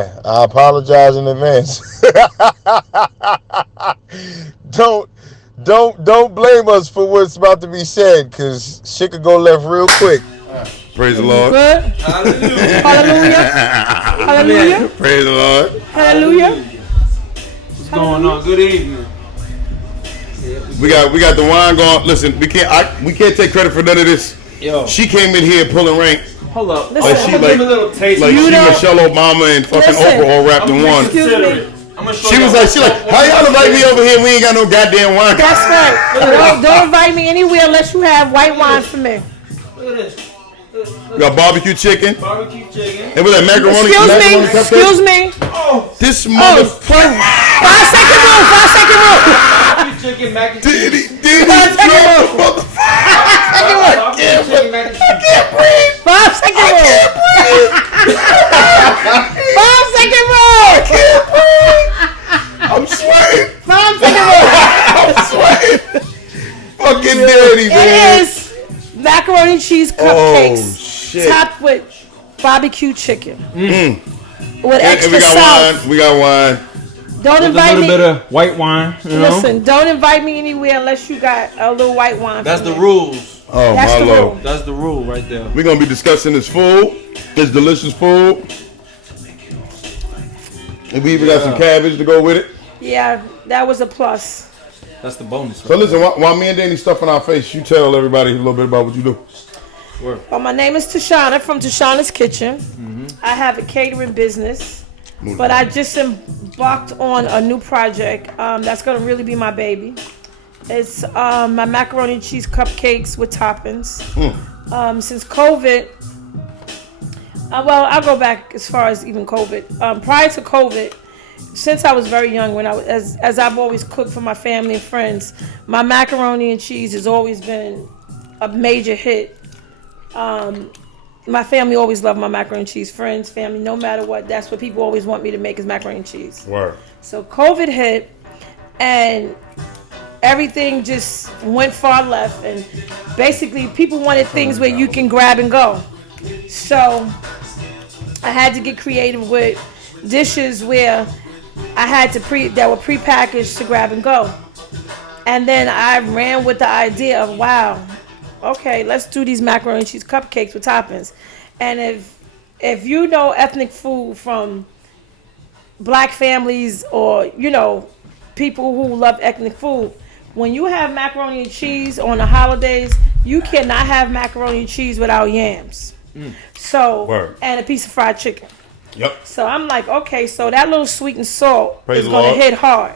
I apologize in advance. don't don't blame us for what's about to be said, cause shit could go left real quick. Praise the You Lord. good? Hallelujah. Hallelujah. Praise the Lord. Hallelujah. What's going on? Good evening. We got the wine going. Listen, we can't take credit for none of this. Yo, She came in here pulling rank hold up. Listen, she I'm gonna give a little taste. like You she don't- Michelle Obama and fucking Listen, Oprah all wrapped in one. Excuse me. I'm gonna show She was like, how y'all invite me over here? We ain't got no goddamn wine. That's right. Don't invite me anywhere unless you have white wine for me. Look at this. We got barbecue chicken. Barbecue chicken. And with that macaroni. Excuse me. Oh, This Oh, motherfucker. 5 second rule. 5 second rule. barbecue chicken, mac and cheese. Did he motherfucker? Barbecue chicken, mac and cheese. 5 second rule. 5 second rule. I'm sweating. 5 second rule. I'm sweating. Fucking dirty, man. It is macaroni and cheese Oh, cupcakes shit. topped with barbecue chicken with And extra we got sauce. wine. We got wine. Don't With a invite little me. bit of white wine. You know? Listen, don't invite me anywhere unless you got a little white wine. That's for the me. rules. Oh, That's my the lord. rule. That's the rule right there. We're going to be discussing this food. This delicious food. And we even got some cabbage to go with it. Yeah, that was a plus. That's the bonus. So listen, while me and Danny stuffing our face, you tell everybody a little bit about what you do. Well, my name is Tashana from Tashana's Kitchen. I have a catering business, but I just embarked on a new project that's going to really be my baby. It's my macaroni and cheese cupcakes with toppings. Since COVID, well, I'll go back as far as even COVID. Prior to COVID, since I was very young, when I was, as I've always cooked for my family and friends, my macaroni and cheese has always been a major hit. My family always loved my macaroni and cheese. Friends, family, no matter what, that's what people always want me to make is macaroni and cheese. Word. So COVID hit, and everything just went far left, and basically people wanted things where you can grab and go. So I had to get creative with dishes where I had to that were prepackaged to grab and go. And then I ran with the idea of, wow, okay, let's do these macaroni and cheese cupcakes with toppings. And if you know ethnic food from black families, or you know people who love ethnic food, when you have macaroni and cheese on the holidays, you cannot have macaroni and cheese without yams. So Word. and a piece of fried chicken. Yep. So I'm like, okay, so that little sweet and salt Praise is the going to Lord. hit hard.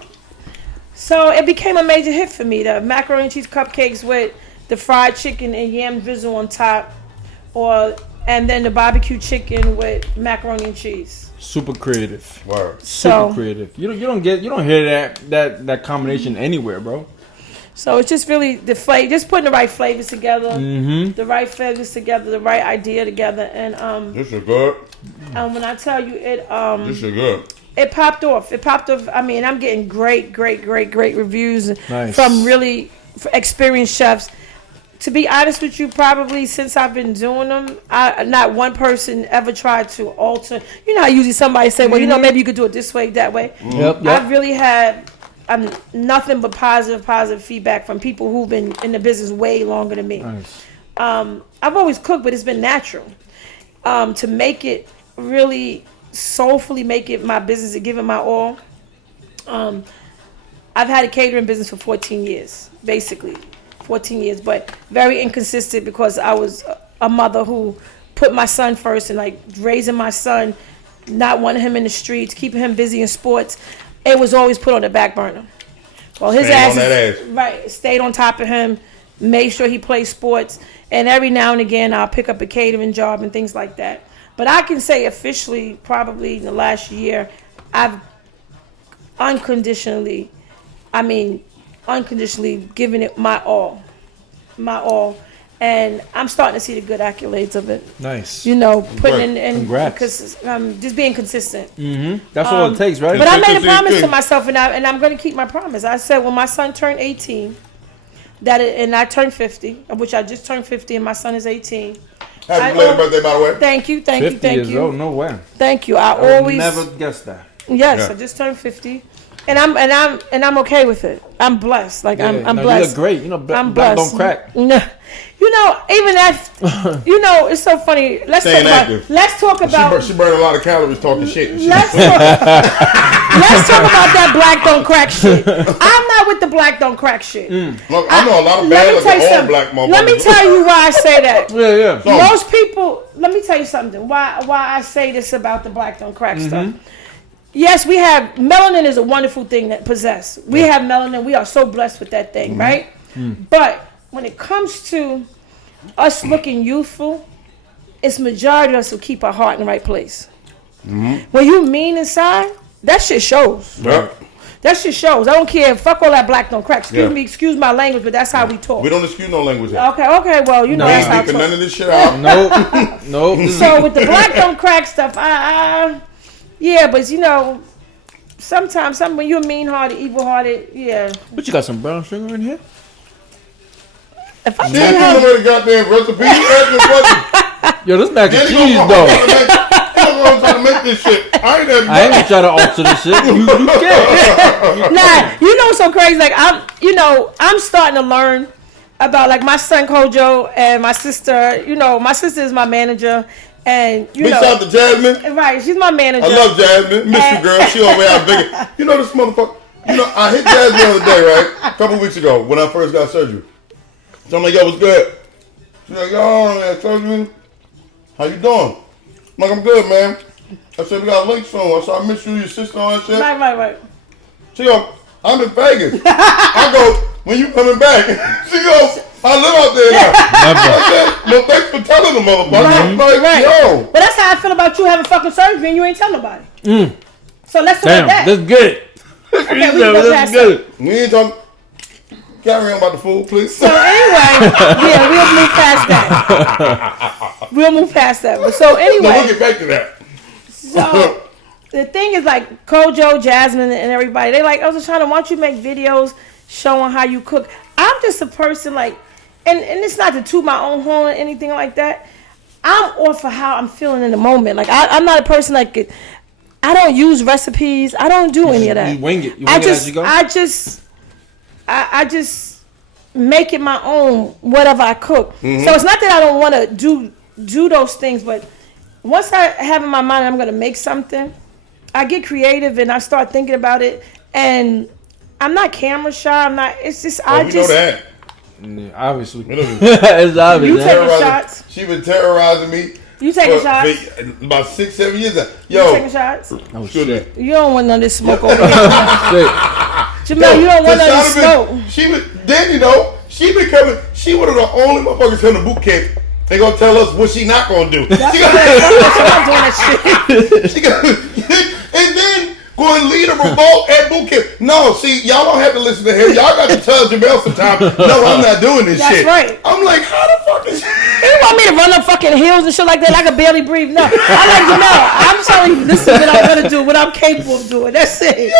So it became a major hit for me. The macaroni and cheese cupcakes with the fried chicken and yam drizzle on top, and then the barbecue chicken with macaroni and cheese. Super creative. Word. So Super creative. You don't hear that combination anywhere, bro. So it's just really the flavor, just putting the right flavors together, Mm-hmm. the right flavors together, the right idea together, and This is good. when I tell you it, This is good. it popped off. It popped off. I mean, I'm getting great reviews Nice. from really experienced chefs. To be honest with you, probably since I've been doing them, not one person ever tried to alter. You know how usually somebody say, well, you know, maybe you could do it this way, that way. Yep. I've really had nothing but positive feedback from people who've been in the business way longer than me. Nice. I've always cooked, but it's been natural. To make it really soulfully, make it my business and give it my all. I've had a catering business for 14 years, basically. 14 years, but very inconsistent because I was a mother who put my son first, and like raising my son, not wanting him in the streets, keeping him busy in sports. It was always put on the back burner. Well, his Staying ass, on that ass. right, stayed on top of him, made sure he played sports, and every now and again I'll pick up a catering job and things like that. But I can say officially, probably in the last year, I've unconditionally giving it my all, and I'm starting to see the good accolades of it. Nice. You know, putting in Congrats. because just being consistent. Mm-hmm. That's all it takes, right? But I made a Consistency is promise to king. myself, and I'm going to keep my promise. I said when my son turned 18, and I turned 50, which I just turned 50, and my son is 18. Happy belated birthday, by the way. Thank you, thank you, 50 thank years you. old, no way. Thank you. I I would always never guessed that. Yes, Yeah. I just turned 50, and I'm okay with it. I'm blessed. Like I'm No, blessed. You look great. You know, I'm black blessed. don't crack. No, even that. It's so funny. Staying active. Let's talk about. She burned a lot of calories talking shit. And shit. Let's talk about that black don't crack shit. I'm not with the black don't crack shit. Look, I know a lot of bad looking old black motherfuckers. Let me tell you why I say that. Yeah. Most people. Let me tell you something. Why I say this about the black don't crack stuff. Yes, we have melanin is a wonderful thing that possess. We have melanin. We are so blessed with that thing, right? But when it comes to us looking youthful, it's majority of us who keep our heart in the right place. When you mean inside, that shit shows. Yep. That shit shows. I don't care. Fuck all that black don't crack. Excuse my language, but that's how we talk. We don't excuse no language. Okay, well, We that's how I ain't beeping talk. none of this shit out. Nope. So with the black don't crack stuff, yeah, but sometimes when you're mean-hearted, evil-hearted, yeah. But you got some brown sugar in here? If I She tell ain't you giving how, away the goddamn recipe. You asking questions. Yo, this mac and Then he cheese, gonna though. try to make this shit. I ain't that I ain't gonna try to alter this shit. You can't. nah, what's so crazy? Like I'm starting to learn about like my son Kojo and my sister. My sister is my manager, and Big shout out to Jasmine. right, she's my manager. I love Jasmine. Miss you, girl. She over out big. You know this motherfucker. I hit Jasmine the other day, right? A couple weeks ago when I first got surgery. So I'm like, yo, what's good? She's like, yo, man, surgery. How you doing? I'm like, I'm good, man. I said, we got links soon. I said, I miss you, your sister, all that shit. Right. She go, I'm in Vegas. I go, when you coming back? She goes, I live out there now. I said, well, thanks for telling the motherfucker. Right. Yo. But that's how I feel about you having fucking surgery and you ain't tell nobody. So let's talk Damn, about that. let's get it. Okay, we can go past that. We ain't talking. Carry on about the food, please. So anyway, yeah, we'll move past that. We'll move past that. But so anyway, No, we'll get back to that. so the thing is like Kojo, Jasmine, and everybody, they like, I was trying to want you to make videos showing how you cook. I'm just a person like, and it's not to toot my own horn or anything like that. I'm off for how I'm feeling in the moment. Like I'm not a person like, I don't use recipes. I don't do any of that. You wing it. You wing it as you go? I just make it my own, whatever I cook. So it's not that I don't want to do those things, but once I have in my mind I'm going to make something, I get creative and I start thinking about it. And I'm not camera shy. I'm not. It's just I We just. know that. Yeah, obviously. We know It's obvious. You man. taking shots? She been terrorizing me. You taking shots? For about 6-7 years now. You Yo, taking shots? Oh, excuse me. shit. You don't want none of this smoke over here. Shit. Jamel, you don't want none of Tashana this smoke. She was then she been coming. She one of the only motherfuckers come to boot camp. They gonna tell us what she not gonna do. That's She what I'm doing that shit. she gonna, and then go and lead a revolt at boot camp. No, see, y'all don't have to listen to him. Y'all got to tell Jamel sometime. No, I'm not doing this That's shit. right. I'm like, how the fuck is? You want me to run up fucking hills and shit like that? I can barely breathe. No, I'm like, Jamel, I'm telling you, this is what I'm gonna do, what I'm capable of doing. That's it.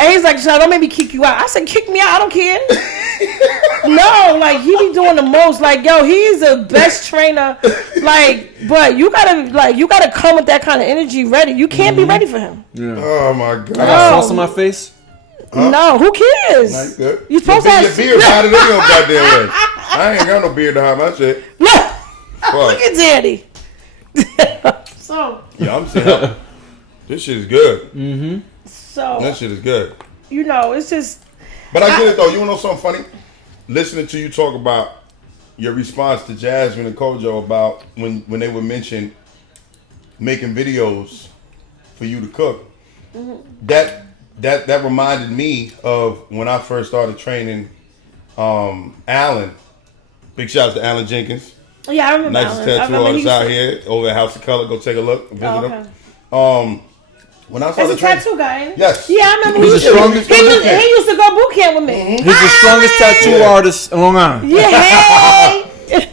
And he's like, Sean, don't make me kick you out. I said, kick me out. I don't care. No, like he be doing the most. Like, yo, he's the best trainer. Like, but you gotta come with that kind of energy ready. You can't be ready for him. Yeah. Oh my god. I got sauce on my face. No, who cares? Like that. You supposed to Your have beard hide it in your goddamn way. I ain't got no beard to hide my shit. Look, Fuck. look at Daddy. So, Yeah, I'm saying this shit is good. so That shit is good. it's just But I get it though. You wanna know something funny? Listening to you talk about your response to Jasmine and Kojo about when they would mention making videos for you to cook. That reminded me of when I first started training Alan. Big shout out to Alan Jenkins. yeah, I remember. Nicest Alan. I tattoo remember he artist used out to- here over at House of Color. Go take a look. Visit Oh, him. okay. When I That's started a training, tattoo guy, ain't it? yes. Yeah, I remember. He's he the used to- strongest- He used to go boot camp with me. He's the strongest tattoo Yeah. artist in Long Island. Yeah, hey.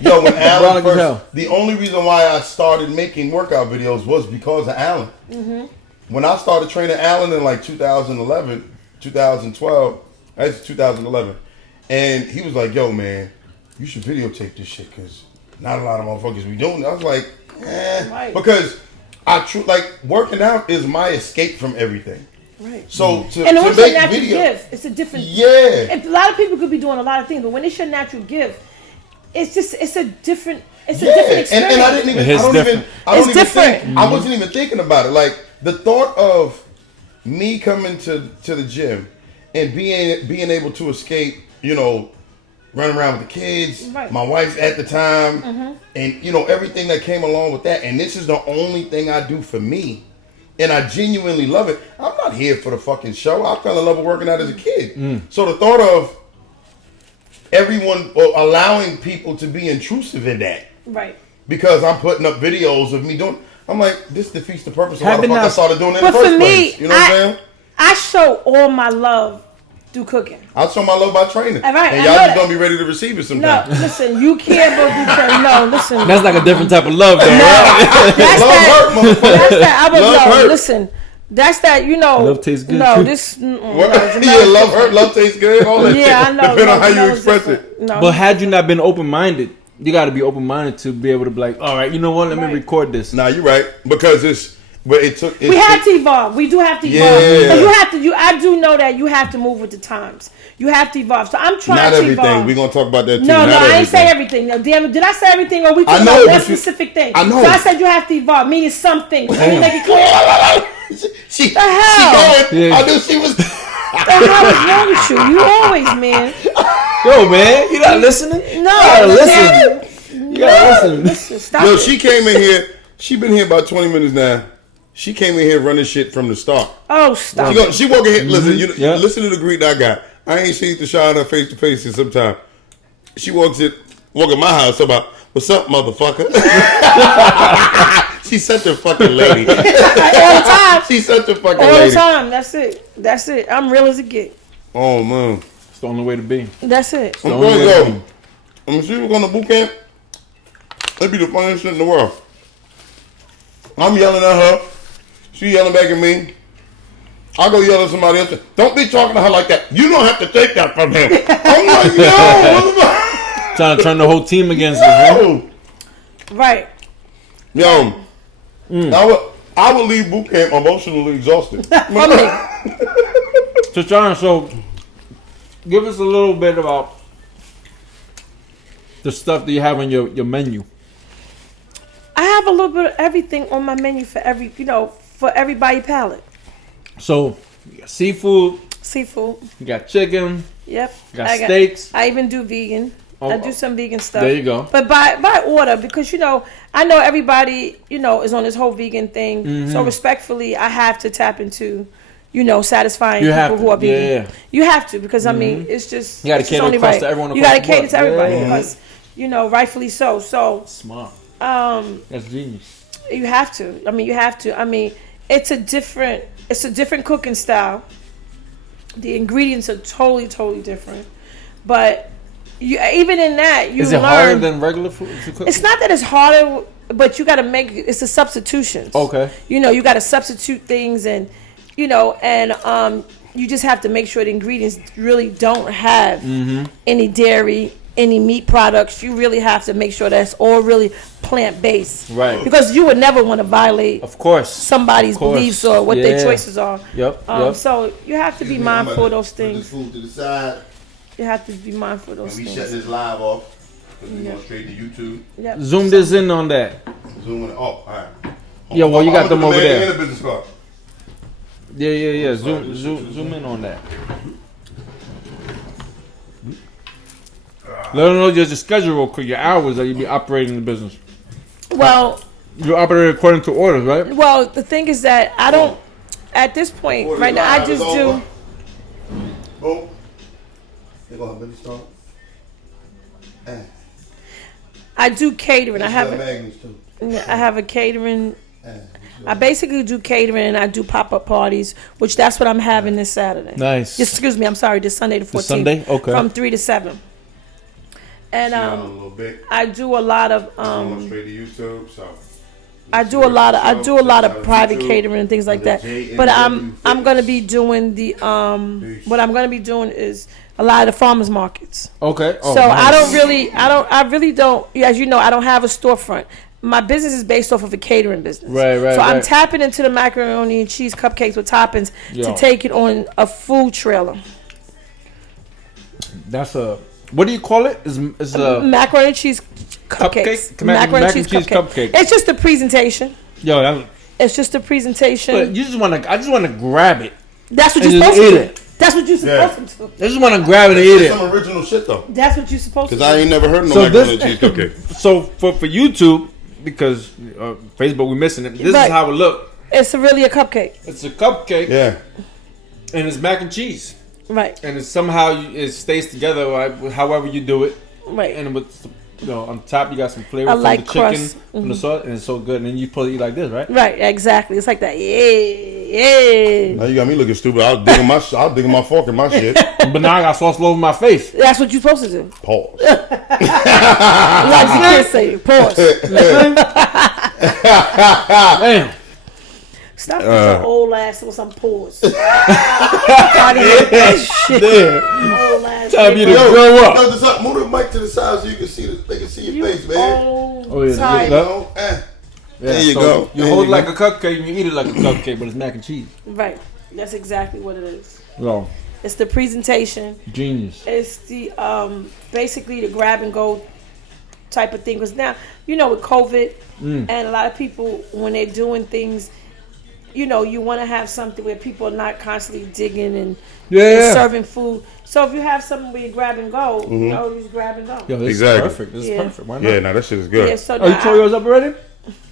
Yo, when Alan Wrong as hell. first, the only reason why I started making workout videos was because of Alan. When I started training Alan in like 2011, 2012, that's 2011, and he was like, "Yo, man, you should videotape this shit because not a lot of motherfuckers be doing it. I was like, Right. because like working out is my escape from everything. Right. So to And it's make your natural video, gift. It's a different. yeah, If a lot of people could be doing a lot of things, but when it's your natural gift, it's a different. It's a yeah. different experience. And I didn't even. It's different. I don't even different. think. I wasn't even thinking about it. Like the thought of me coming to the gym and being able to escape, running around with the kids, Right. my wife at the time, and everything that came along with that. And this is the only thing I do for me, and I genuinely love it. I'm not here for the fucking show. I fell in love with working out as a kid. So the thought of everyone allowing people to be intrusive in that, Right. because I'm putting up videos of me doing. I'm like, this defeats the purpose of why the Having fuck I that- started doing it in But the first for me, place. You know what I'm saying? I show all my love through cooking. I'll show my love by training. All right, and I y'all know just that. gonna be ready to receive it No, sometime. listen, you can't go do training. No, listen. That's like a different type of love, though, right? That's Love that. hurt, motherfucker. That's that. I was Love no. hurt. Listen, that's that. Love tastes good, No, too. this. What? Yeah, love hurt, love tastes good, all that Yeah, I shit. know. Depending on how no, you it's express different. it. No, But had you not been open-minded, you got to be open-minded to be able to be like, all right, you know what? Let me Right. record this. Nah, you're right. Because it took. we have to evolve. We do have to evolve. Yeah. 'Cause you have to. I do know that you have to move with the times. You have to evolve. So I'm trying Not to everything. evolve. We're gonna talk about that too. No, Not I ain't everything. say everything. No, damn it. Did I say everything? Or we I talking know, about one but you- specific thing? I know. So I said you have to evolve, meaning something. Let me make it clear. She The hell? going. Yeah. I knew she was. The hell is wrong with you? You always, man. Yo, man, you not listening? No, You gotta listen. listen. You gotta listen. Listen, stop Yo, it. she came in here. She been here about 20 minutes now. She came in here running shit from the start. Oh, stop. She walking here. Listen, Yeah. listen to the greet I got. I ain't seen Tashana face to face in some time. She walk in my house about, what's up, motherfucker? She's such a fucking lady. All the time. She's such a fucking All the lady. time. That's it. That's it. I'm real as it get. Oh man, It's the only way to be. That's it. I'm only going to way to go. I'm she was going to boot camp. That'd be the funniest shit in the world. I'm yelling at her. She yelling back at me. I go yell at somebody else. Don't be talking to her like that. You don't have to take that from him. I'm like, yo, Trying to turn the whole team against you, man. yo. Right. Yo, I will leave boot camp emotionally exhausted. For me. So, John, give us a little bit about the stuff that you have on your menu. I have a little bit of everything on my menu for everybody palate. So, you got seafood, Seafood. you got chicken, Yep. you got steaks. I even do vegan. Oh, I do some vegan stuff. there you go. But by order, because I know everybody is on this whole vegan thing. Mm-hmm. So respectfully, I have to tap into satisfying You people have to, who are vegan. yeah. You have to, because I mean it's just You gotta it's just cater only across right. to everyone You across gotta the board. cater to everybody Yeah. because rightfully so. So Smart. um That's genius. you have to. I mean, you have to. I mean, it's a different cooking style. The ingredients are totally different. But even in that, you Is it learn. harder than regular food to cook? It's not that it's harder, but you got to it's a substitution. Okay. You got to substitute things, and you just have to make sure the ingredients really don't have any dairy, any meat products. You really have to make sure that's all really plant based, Right. Because you would never want to violate Of course. somebody's Of course. beliefs or what their Yeah. choices are. Yep. So you have to be mindful of those Put this things. food to the side, You have to be mindful of and those we shut things. this live off. Because we going straight to YouTube. Yep. Zoom this in on that. Zooming. Oh, all right. Yeah, well, you got them over there. In the business card. Yeah. sorry, Zoom in on that. Let them know your schedule real quick, your hours that you be operating the business. Well, You operate according to orders, right? the thing is that I don't. At this point, Order right now, I live just is do. over. Boom. They gonna have Billy Strong. I do catering. I have Magnus too. I have a catering. I basically do catering and I do pop up parties, which that's what I'm having this Saturday. Nice. Excuse me, I'm sorry, this Sunday the 14th. Sunday? Okay. From 3 to 7. And A little bit. I do a lot of I'm going straight to YouTube, so I do a lot of private catering and things like that. But I'm gonna be doing the what I'm gonna be doing is a lot of the farmers markets. Okay. Oh, So nice. I really don't, as you know, I don't have a storefront. My business is based off of a catering business. Right. So I'm tapping into the macaroni and cheese cupcakes with toppings to take it on a food trailer. That's a, what do you call it? It's a Macaroni and cheese cupcakes. Macaroni and cheese cupcake. It's just a presentation. Yo, that, It's just a presentation. but you just want to. I just want to grab it. That's what and you're just supposed eat to do. it. That's what you're supposed to do. I just want to grab it and eat it. Some original shit though. That's what you're supposed to Because do. I ain't never heard no So macaroni this- and cheese cupcake. So for YouTube, because Facebook we missing it. This Right. is how it look. It's really a cupcake. It's a cupcake Yeah. and it's mac and cheese, Right. and it's somehow it stays together. Right? However you do it, Right. and with on top you got some flavor I from like the chicken, crust. from the sauce, and it's so good. And then you supposed to eat like this, right? Right. Exactly. It's like that. Yeah. Now you got me looking stupid. I'll dig in my fork in my shit. But now I got sauce all over my face. That's what you're supposed to do. Pause. Like you can't say it. Pause. Damn. Stop with your old ass with some pause. Out of here, that shit. Damn. Old ass. Time you to nigga. grow up. Yo, just move the mic to the side so you can see they can see your face, man. Old Oh, yeah. tight. You know? There you so go. You There hold it you like go. a cupcake and you eat it like a cupcake, but it's mac and cheese. Right. That's exactly what it is. Yo, It's the presentation. genius. It's the basically the grab and go type of thing. Because now, you know, with COVID and a lot of people when they're doing things, you know, you want to have something where people are not constantly digging and serving food. So if you have something where you grab and go, you know, you just grab and go. Yo, this Exactly. is perfect. This is Yeah. perfect. Why not? Yeah, no, that shit is good. Yeah, so Oh, you now tore yours up already?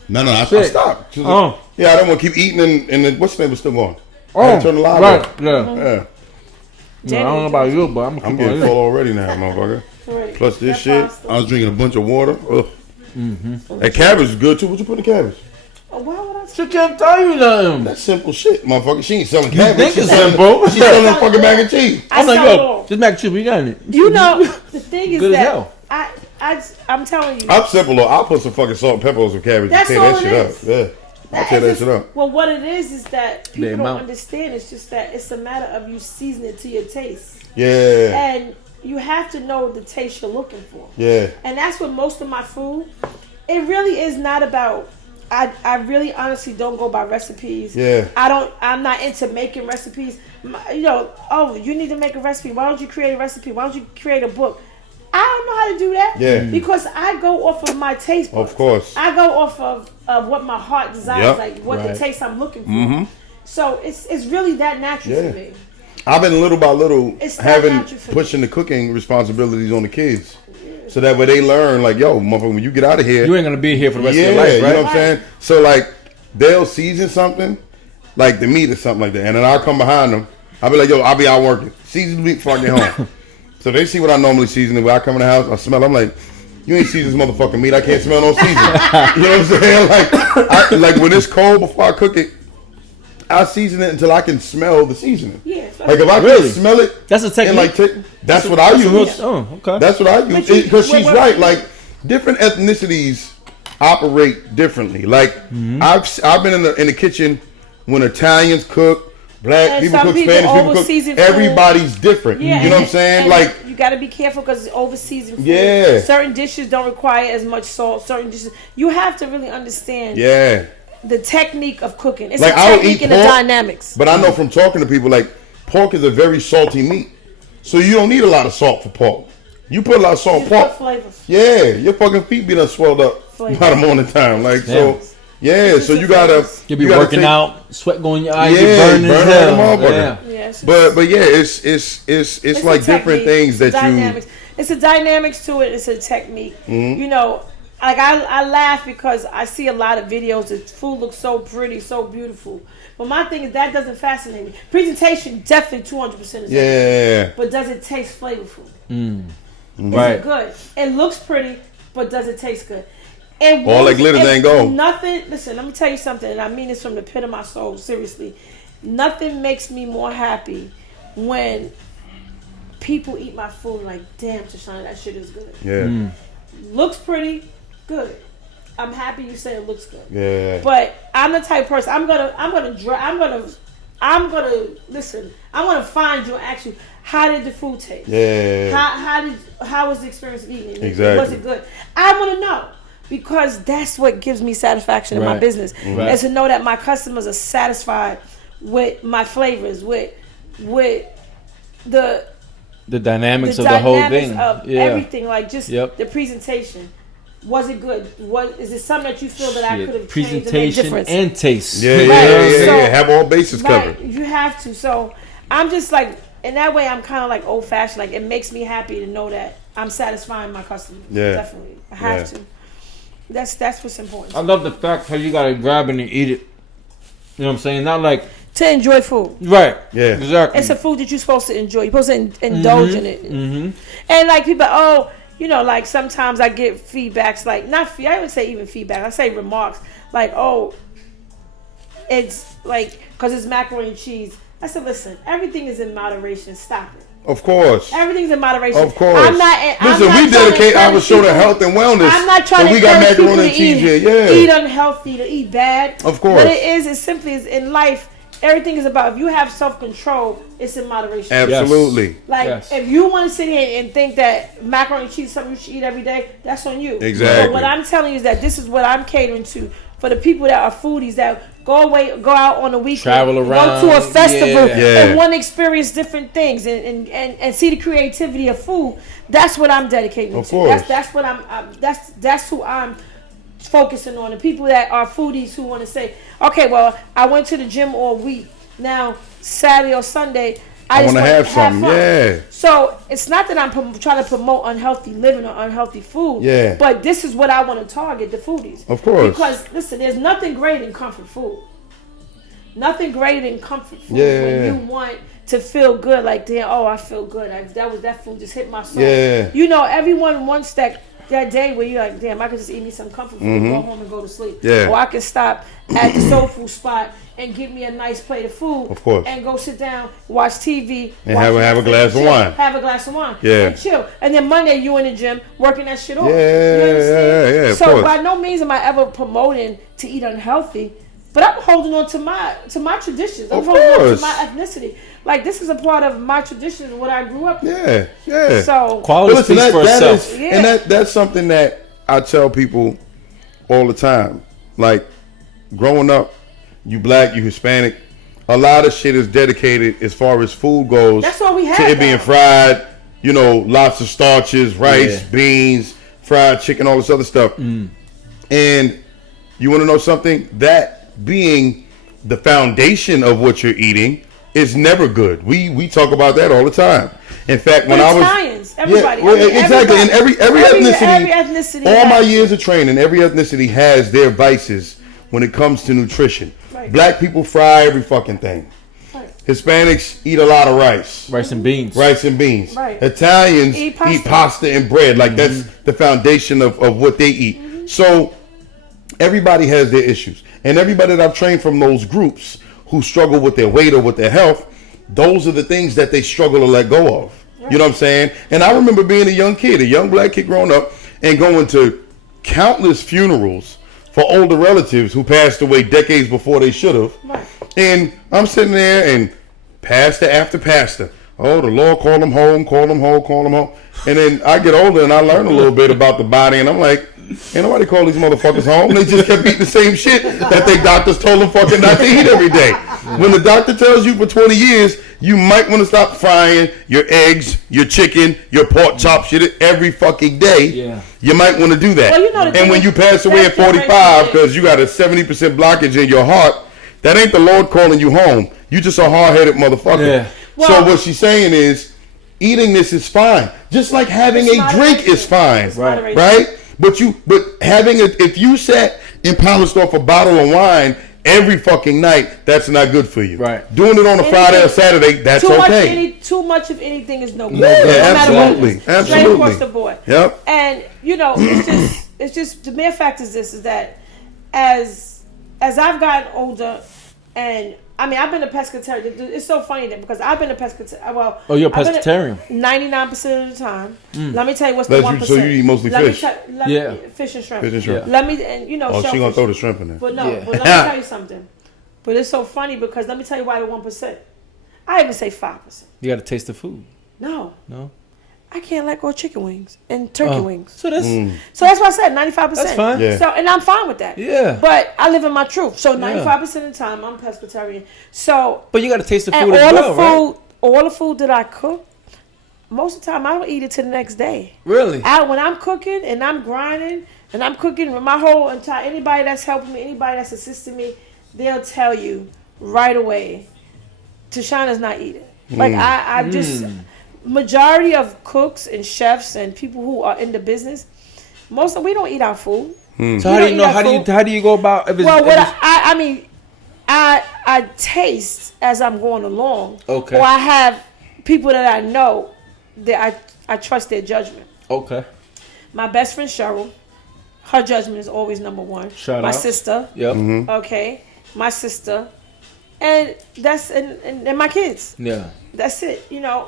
No, I Shit. stopped. Oh. Yeah, I don't want to keep eating and the, what's the name was still going. I Oh, had to turn the live right. off. Yeah. Yeah, No, I don't know about you, but I'm I'm gonna keep getting on full eating. already now, motherfucker. Right. Plus this That shit, pasta. I was drinking a bunch of water. Ugh. That cabbage is good too. What you put in the cabbage? Oh, why would I? She can't tell you nothing. That's simple shit, motherfucker. She ain't selling You cabbage. think She it's selling- simple? She selling fucking mac and cheese. I'm like, saw yo, all. this mac and cheese, what you got in it? You know, the thing is Good as that hell. I'm telling you. I'm simple though. I'll put some fucking salt and pepper on some cabbage That's and tear all that it shit is. up. Yeah, I'll tear that shit up. Well, what it is that people don't amount. understand. It's just that it's a matter of you season it to your taste, Yeah, and you have to know the taste you're looking for. yeah, And that's what most of my food. It really is not about. I really honestly don't go by recipes. yeah. I'm not into making recipes. You know, oh, you need to make a recipe. Why don't you create a recipe? Why don't you create a book? I don't know how to do that. Yeah. Because I go off of my taste buds. Of course. I go off of what my heart desires, Yep. like what the Right. taste I'm looking for. So it's really that natural Yeah. for me. I've been little by little It's not having natural for me. pushing the cooking responsibilities on the kids, so that way they learn like, yo, motherfucker, when you get out of here, You ain't gonna be here for the rest yeah, of your life, you know right? what I'm saying. So like they'll season something, like the meat or something like that, and then I'll come behind them. I'll be like, yo, I'll be out working. Season the meat before I get home. So they see what I normally season. And when I come in the house, I smell. I'm like, you ain't seasoned this motherfucking meat. I can't smell no seasoning. You know what I'm saying? Like when it's cold before I cook it, I season it until I can smell the seasoning. Yeah. so- Like if I Really? can smell it, That's a technique. and like that's what I That's a real- use. Oh, okay. That's what I use But you- because she's what- right. Like different ethnicities operate differently. Like I've been in the kitchen when Italians cook, black And people some cook, people Spanish people overseason cook. food. Everybody's different. Yeah, You know what I'm saying? and Like you got to be careful because it's overseasoned food. Yeah. Certain dishes don't require as much salt. Certain dishes, you have to really understand yeah. the technique of cooking. It's Like a I'll technique eat and the pork, dynamics. but I know from talking to people like pork is a very salty meat, so you don't need a lot of salt for pork. You put a lot of salt You on put pork. flavors. Yeah, your fucking feet be done swelled up Flavor. by the morning time. Like so, It's so just you the gotta flavors. You be you gotta working take- out, sweat going in your eyes, Yeah, you burning burn as like a hell. motherfucker. Yeah. Yeah, it's just- But yeah, it's like a different technique. things It's that you. dynamics. It's a dynamics to it. It's a technique. Mm-hmm. You know, like I laugh because I see a lot of videos. The food looks so pretty, so beautiful. But my thing is that doesn't fascinate me. Presentation definitely 200% is Yeah, but does it taste flavorful? Is Right. it good? It looks pretty, but does it taste good? And All that glitters ain't gold. Nothing. Listen, let me tell you something, and I mean this from the pit of my soul. Seriously, nothing makes me more happy when people eat my food like, damn, Tashana, that shit is good. yeah. Looks pretty, good. I'm happy you said it looks good. Yeah. But I'm the type of person. I'm gonna listen. I'm gonna find you and ask you, how did the food taste? Yeah. How was the experience of eating it? Exactly. Was it good? I want to know, because that's what gives me satisfaction in my business, is to know that my customers are satisfied with my flavors, with the dynamics of the whole thing, of everything, like just the presentation. Was it good? Is it something that you feel that I could have changed and made difference? And taste. Yeah. Have all bases covered. You have to. So I'm just like, in that way, I'm kind of like old fashioned. Like, it makes me happy to know that I'm satisfying my customers. Yeah. Definitely, I have to. That's what's important. I love the fact how you gotta grab it and eat it. You know what I'm saying? Not like to enjoy food. Right. Yeah. Exactly. It's a food that you're supposed to enjoy. You're supposed to indulge in it. And like people, like sometimes I get feedbacks, like I would say even feedback. I say remarks like, it's like, because it's macaroni and cheese. I said, listen, everything is in moderation. Stop it. Of course. Everything's in moderation. Of course. Listen, we dedicate our show to health and wellness. I'm not trying to encourage people to eat unhealthy, to eat bad. Of course. What it is simply in life, everything is about, if you have self-control, it's in moderation. Absolutely. If you want to sit here and think that macaroni and cheese is something you should eat every day, that's on you. Exactly. But what I'm telling you is that this is what I'm catering to for the people that are foodies, that go out on a weekend, travel around, go to a festival, and want to experience different things and see the creativity of food. That's what I'm dedicating of to. Course. That's what that's who I'm focusing on. The people that are foodies who want to say, okay, well, I went to the gym all week. Now Saturday or Sunday, I just want to have something. Fun. Yeah. So it's not that I'm trying to promote unhealthy living or unhealthy food. Yeah. But this is what I want to target, the foodies. Of course. Because listen, there's nothing greater than comfort food. Nothing greater than comfort food when you want to feel good. Like, damn, I feel good. That food just hit my soul. Yeah. Everyone wants that day where you're like, damn, I could just eat me some comfort food, go home and go to sleep. Yeah. Or I can stop at the soul food spot and get me a nice plate of food. Of course. And go sit down, watch TV. And have a glass of wine. Have a glass of wine. Yeah. And chill. And then Monday you in the gym working that shit off. Yeah. So by no means am I ever promoting to eat unhealthy. But I'm holding on to my traditions. I'm holding on to my ethnicity. Like, this is a part of my traditions and what I grew up with. Yeah. So quality speaks for itself. And that's something that I tell people all the time. Like, growing up, you black, you Hispanic, a lot of shit is dedicated as far as food goes. That's what we have. To it being fried, lots of starches, rice, beans, fried chicken, all this other stuff. And you want to know something? That being the foundation of what you're eating is never good. We talk about that all the time. In fact, when Italians, everybody. Exactly. And every ethnicity. All my years of training, every ethnicity has their vices when it comes to nutrition. Right. Black people fry every fucking thing. Right. Hispanics eat a lot of rice. Rice and beans. Right. Italians eat pasta and bread. Like, that's the foundation of what they eat. So everybody has their issues. And everybody that I've trained from those groups who struggle with their weight or with their health, those are the things that they struggle to let go of. Right. You know what I'm saying? And I remember being a young black kid growing up, and going to countless funerals for older relatives who passed away decades before they should have. Right. And I'm sitting there, and pastor after pastor, the Lord called them home, called them home. And then I get older and I learn a little bit about the body, and I'm like, ain't nobody call these motherfuckers home. They just kept eating the same shit that their doctors told them fucking not to eat every day. When the doctor tells you for 20 years, you might want to stop frying your eggs, your chicken, your pork chop shit every fucking day. Yeah. You might want to do that. Well, and when you pass away at 45 because you got a 70% blockage in your heart, that ain't the Lord calling you home. You just a hard-headed motherfucker. Yeah. Well, so what she's saying is, eating this is fine. Just like having a drink is fine. Right? But if you sat and polished off a bottle of wine every fucking night, that's not good for you. Right. Doing it on a Friday or Saturday, that's okay. Too much of anything is no good. Yeah, absolutely. Straight across the board. Yep. And it's just the mere fact is that as I've gotten older and I mean, I've been a pescatarian. It's so funny that because I've been a pescatarian. Well, Oh, you're a I've been pescatarian. 99% of the time. Let me tell you what's the That's 1%. so you eat mostly fish. Yeah. Fish and shrimp. Fish and shrimp. Let me and you know. Oh, she gonna shellfish. throw the shrimp in there. But no, Yeah. but let me tell you something. But it's so funny because let me tell you why the 1%. I even say 5%. You got to taste the food. No, No. I can't let go of chicken wings and turkey wings. So that's So that's why I said 95%. That's fine. Yeah. So and I'm fine with that. Yeah. But I live in my truth. So 95% of the time I'm pescatarian. So But you got to taste the food and as all well, the right? food, all the food that I cook, most of the time I don't eat it till the next day. Really? When I'm cooking and I'm grinding and I'm cooking with my whole entire anybody that's helping me, anybody that's assisting me, they'll tell you right away, Tashana's not eating. Like I just majority of cooks and chefs and people who are in the business, most of we don't eat our food. So how do you know? How do you go about? If it's, Well, if what it's, I mean, I taste as I'm going along. Okay. Or I have people that I know that I trust their judgment. okay. My best friend Cheryl, her judgment is always number one. Shout my out. sister, Yep. okay, my sister, and that's and my kids. Yeah. That's it. You know,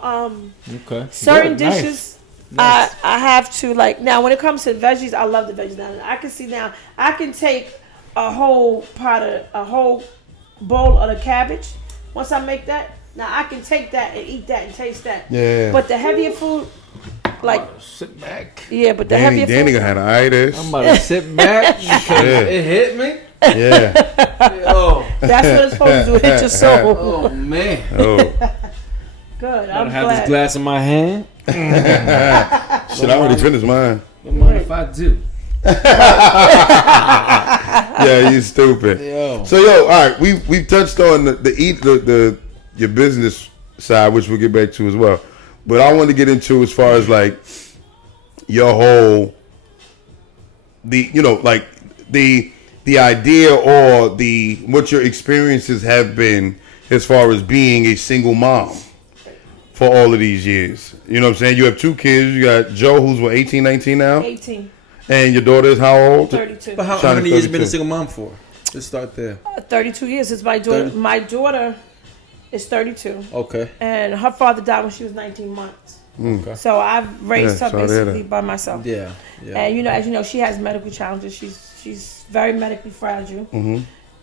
Okay. certain Good. Nice. dishes. Nice. I have to like now when it comes to veggies, I love the veggies. Now I can see now I can take a whole bowl of the cabbage. Once I make that, now I can take that and eat that and taste that. Yeah. But the heavier food, like Sit back. yeah, but the Danny heavier gonna food. have itis. I'm about to sit back because it hit me. Yeah. Oh. That's what it's supposed to do. Hit your soul. Oh man. Oh. Good. I I'm have glad. this glass in my hand. Shit, I already finished mine. Don't mind if I do. Yeah, you stupid. Yo. So all right, we touched on the your business side, which we'll get back to as well. But I want to get into as far as like your whole the idea or what your experiences have been as far as being a single mom for all of these years. You know what I'm saying? You have two kids. You got Joe, who's what, 18, 19 now? 18, And your daughter is how old? 32. But how Shot many at years you been a 32. single mom for? Let's start there. 32 years. It's my daughter. 30. My daughter is 32, Okay. and her father died when she was 19 months. Okay. So I've raised Yeah, her sorry to hear basically that. by myself. Yeah. Yeah. And you know, as you know, she has medical challenges. She's very medically fragile.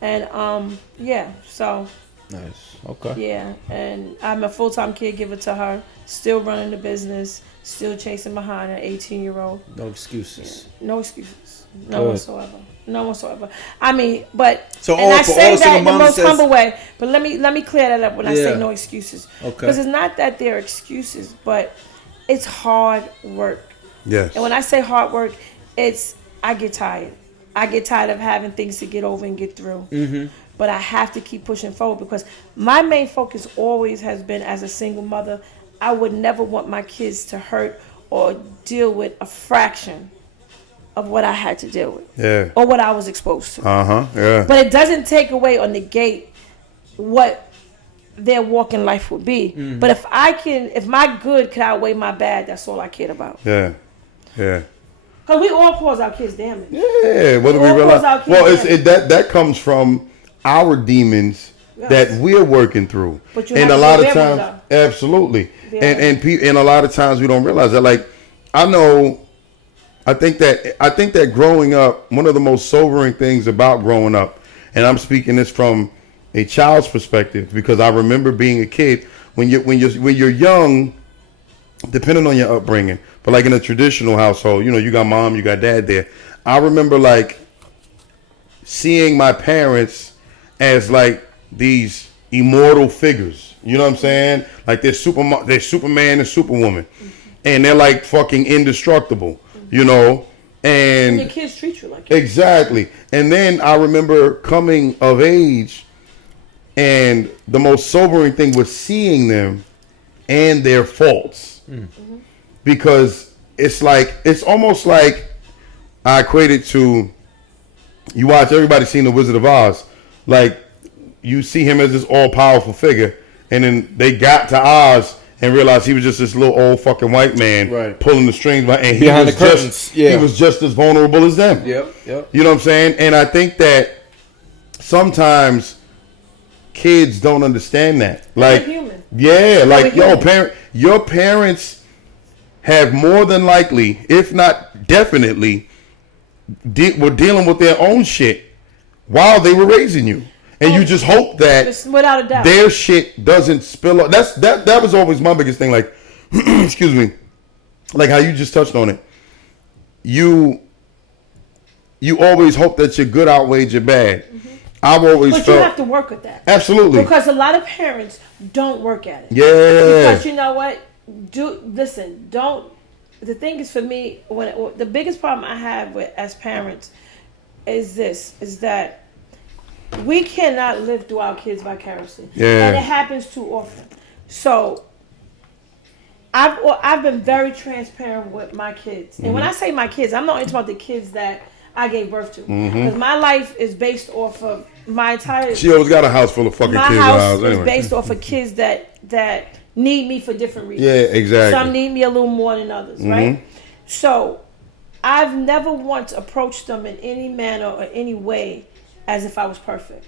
And yeah. So Nice. Okay. yeah, and I'm a full-time caregiver to her. Still running the business. Still chasing behind an 18-year-old. No excuses. No excuses. No Good. whatsoever. No whatsoever. I mean, but So and all- I for say all that single in the moms most says- humble way. But let me clear that up when I Yeah. say no excuses. Okay. Because it's not that they're excuses, but it's hard work. Yes. And when I say hard work, it's I get tired. I get tired of having things to get over and get through. Mm-hmm. But I have to keep pushing forward because my main focus always has been as a single mother, I would never want my kids to hurt or deal with a fraction of what I had to deal with Yeah. or what I was exposed to. Yeah. But it doesn't take away or negate what their walk in life would be. But if my good could outweigh my bad, that's all I cared about. Yeah. Yeah. Because we all cause our kids damage. Yeah. Whether we All realize, cause our kids well, it's damage. that comes from our demons Yes. that we're working through, But you and have a to lot be of aware of times, absolutely, Yeah. and a lot of times we don't realize that. Like, I know, I think that growing up, one of the most sobering things about growing up, and I'm speaking this from a child's perspective because I remember being a kid when you're young, depending on your upbringing, but like in a traditional household, you got mom, you got dad there. I remember like seeing my parents as like these immortal figures. You know what I'm saying? Like they're Superman and Superwoman, and they're like fucking indestructible. And And your kids treat you like it. exactly. And then I remember coming of age, and the most sobering thing was seeing them and their faults, because it's almost like I equate it to, you watch, everybody's seen The Wizard of Oz, like you see him as this all-powerful figure, and then they got to Oz and realized he was just this little old fucking white man Right. pulling the strings, and Behind the curtains, yeah. he was just as vulnerable as them. Yep. You know what I'm saying? And I think that sometimes kids don't understand that. Like, human. yeah, like We're yo, human. your parents have more than likely, if not definitely, were dealing with their own shit while they were raising you, and you just hope that without a doubt their shit doesn't spill up. That was always my biggest thing. Like, excuse me, like how you just touched on it. You always hope that your good outweighs your bad. Mm-hmm. I've always but felt you have to work with that. Absolutely, because a lot of parents don't work at it. Yeah, because you know what? Don't. The thing is, for me, the biggest problem I have with as parents is that we cannot live through our kids vicariously, and it happens too often. So I've been very transparent with my kids, and when I say my kids, I'm not only talking about the kids that I gave birth to, because my life is based off of my entire. She always got a house full of fucking my kids. My house anyway. is based off of kids that need me for different reasons. Yeah, exactly. Some need me a little more than others, right? So I've never once approached them in any manner or any way as if I was perfect.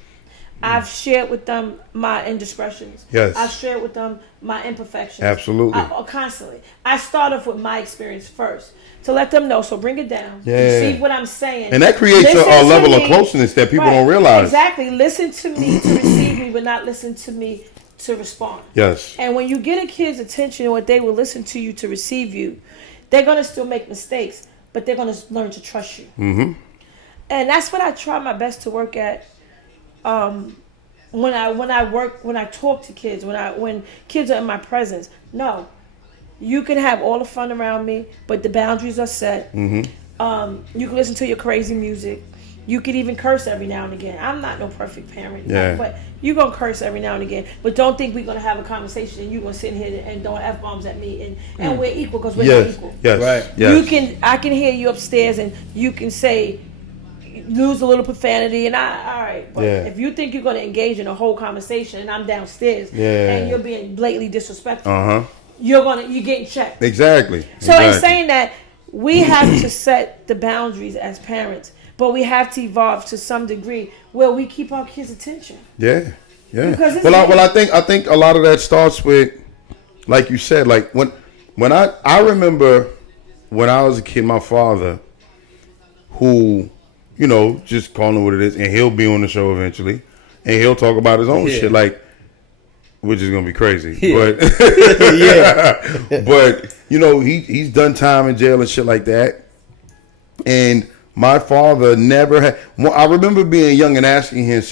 I've shared with them my indiscretions. Yes. I've shared with them my imperfections. Absolutely. Constantly. I start off with my experience first to let them know. So bring it down. Yeah. Receive what I'm saying. And that creates a level of closeness that people don't realize. Exactly. Listen to me to receive me, but not listen to me to respond. Yes. And when you get a kid's attention and what they will listen to you to receive you, they're going to still make mistakes, but they're going to learn to trust you. Mm-hmm. And that's what I try my best to work at. When I talk to kids, when kids are in my presence, no, you can have all the fun around me, but the boundaries are set. Mm-hmm. You can listen to your crazy music. You could even curse every now and again. I'm not no perfect parent, but you're going to curse every now and again. But don't think we're going to have a conversation and you're going to sit here and throwing F-bombs at me. And we're equal because we're not equal. Yes, right. Yes. I can hear you upstairs and you can say, lose a little profanity all right. But if you think you're going to engage in a whole conversation and I'm downstairs and you're being blatantly disrespectful, you're getting checked. Exactly. So in saying that, we have to set the boundaries as parents. But we have to evolve to some degree where we keep our kids' attention. Yeah. I think a lot of that starts with, like you said, like when I remember when I was a kid, my father, who, just calling it what it is, and he'll be on the show eventually, and he'll talk about his own shit, like, which is gonna be crazy, but but he's done time in jail and shit like that, and. My father never had. Well, I remember being young and asking him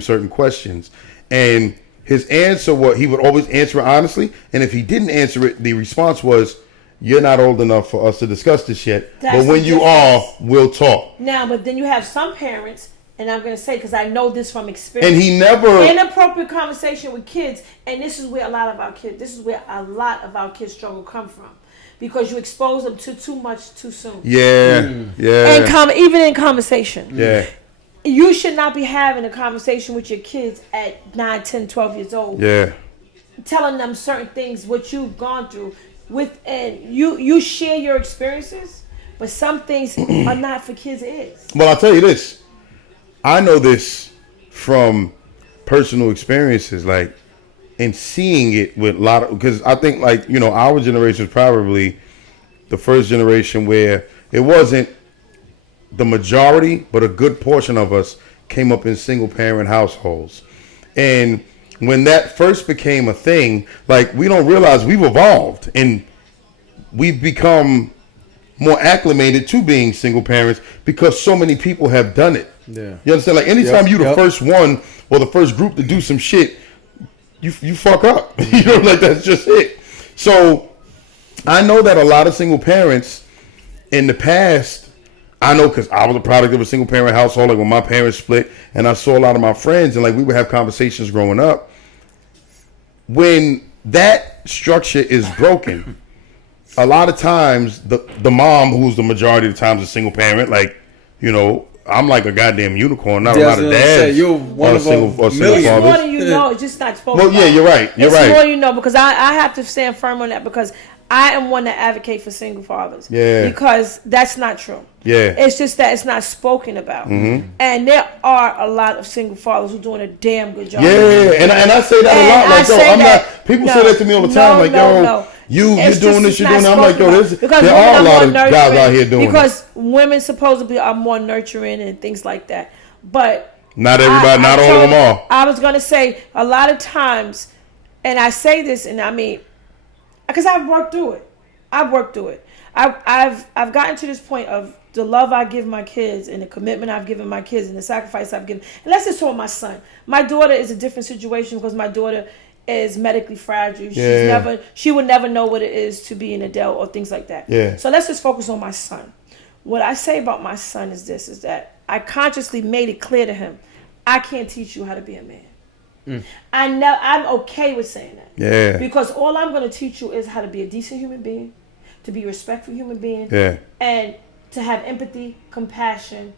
certain questions, and his answer he would always answer it honestly. And if he didn't answer it, the response was, "You're not old enough for us to discuss this yet. But when you are, we'll talk." Now, but then you have some parents, and I'm going to say because I know this from experience. And he never inappropriate conversation with kids, and this is where a lot of our kids struggle come from. Because you expose them to too much too soon. Yeah. And even in conversation. Yeah. You should not be having a conversation with your kids at 9, 10, 12 years old. Yeah. Telling them certain things, what you've gone through. And you share your experiences, but some things are not for kids' ears. Well, I'll tell you this. I know this from personal experiences, like, and seeing it with a lot of, because I think our generation is probably the first generation where it wasn't the majority, but a good portion of us came up in single parent households. And when that first became a thing, like, we don't realize we've evolved and we've become more acclimated to being single parents because so many people have done it. Yeah. You understand? Like, anytime you're the first one or the first group to do some shit, you fuck up. Like, that's just it. So I know that a lot of single parents in the past, I know because I was a product of a single parent household, like when my parents split, and I saw a lot of my friends, and like we would have conversations growing up. When that structure is broken, a lot of times the mom, who's the majority of the times a single parent, like, I'm like a goddamn unicorn. Not a lot of dads. You're one of single millions. It's more than you know. It's just not supposed to. Well, yeah, you're right. It's more you know, because I have to stand firm on that because I am one that advocate for single fathers. Yeah. Because that's not true. Yeah. It's just that it's not spoken about. Mm-hmm. And there are a lot of single fathers who are doing a damn good job. Yeah, and I say that a lot. Like, yo, I'm not. People say that to me all the time. Like, yo, you're doing this, you're doing that. I'm like, yo, there are a lot of guys out here doing because women supposedly are more nurturing and things like that. But not everybody, not all of them are. I was gonna say a lot of times, and I say this, and I mean, because I've worked through it. I've gotten to this point of the love I give my kids and the commitment I've given my kids and the sacrifice I've given. And let's just talk my son. My daughter is a different situation because my daughter is medically fragile. She would never know what it is to be an adult or things like that. Yeah. So let's just focus on my son. What I say about my son is this, is that I consciously made it clear to him, I can't teach you how to be a man. I'm okay with saying that. Yeah. Because all I'm going to teach you is how to be a decent human being, to be a respectful human being, and to have empathy, compassion,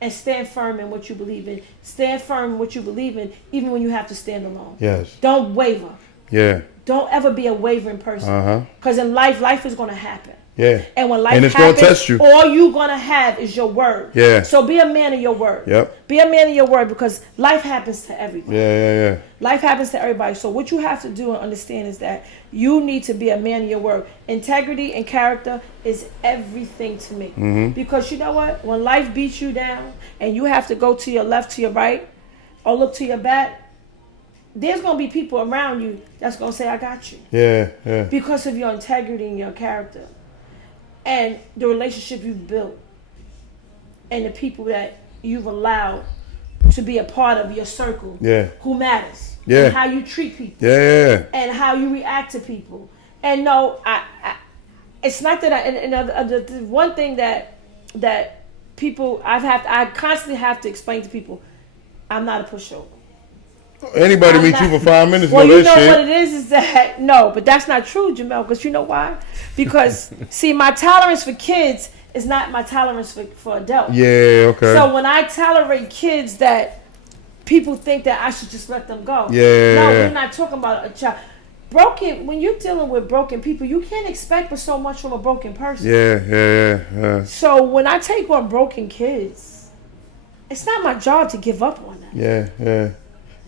and stand firm in what you believe in. Stand firm in what you believe in, even when you have to stand alone. Yes. Don't waver. Yeah. Don't ever be a wavering person. Because in life is going to happen. Yeah. And when life and it's happens, gonna test you. all you're going to have is your word. Yeah. So be a man of your word. Yep. Be a man of your word because life happens to everybody. Yeah. Life happens to everybody. So what you have to do and understand is that you need to be a man of your word. Integrity and character is everything to me. Because you know what? When life beats you down and you have to go to your left, to your right, or look to your back, there's going to be people around you that's going to say, I got you. Yeah. Because of your integrity and your character. And the relationship you've built. And the people that you've allowed to be a part of your circle. Yeah. Who matters. Yeah. And how you treat people. Yeah. And how you react to people. And no, I it's not that the one thing that people I constantly have to explain to people, I'm not a pushover. Anybody meet you for 5 minutes? Well, you know shit. what it is that no, but that's not true, Jamel. Because you know why? Because see, my tolerance for kids is not my tolerance for adults. Yeah, okay. So when I tolerate kids, that people think that I should just let them go. Yeah. No, we're not talking about a child. When you're dealing with broken people, you can't expect but so much from a broken person. Yeah. So when I take on broken kids, it's not my job to give up on them. Yeah.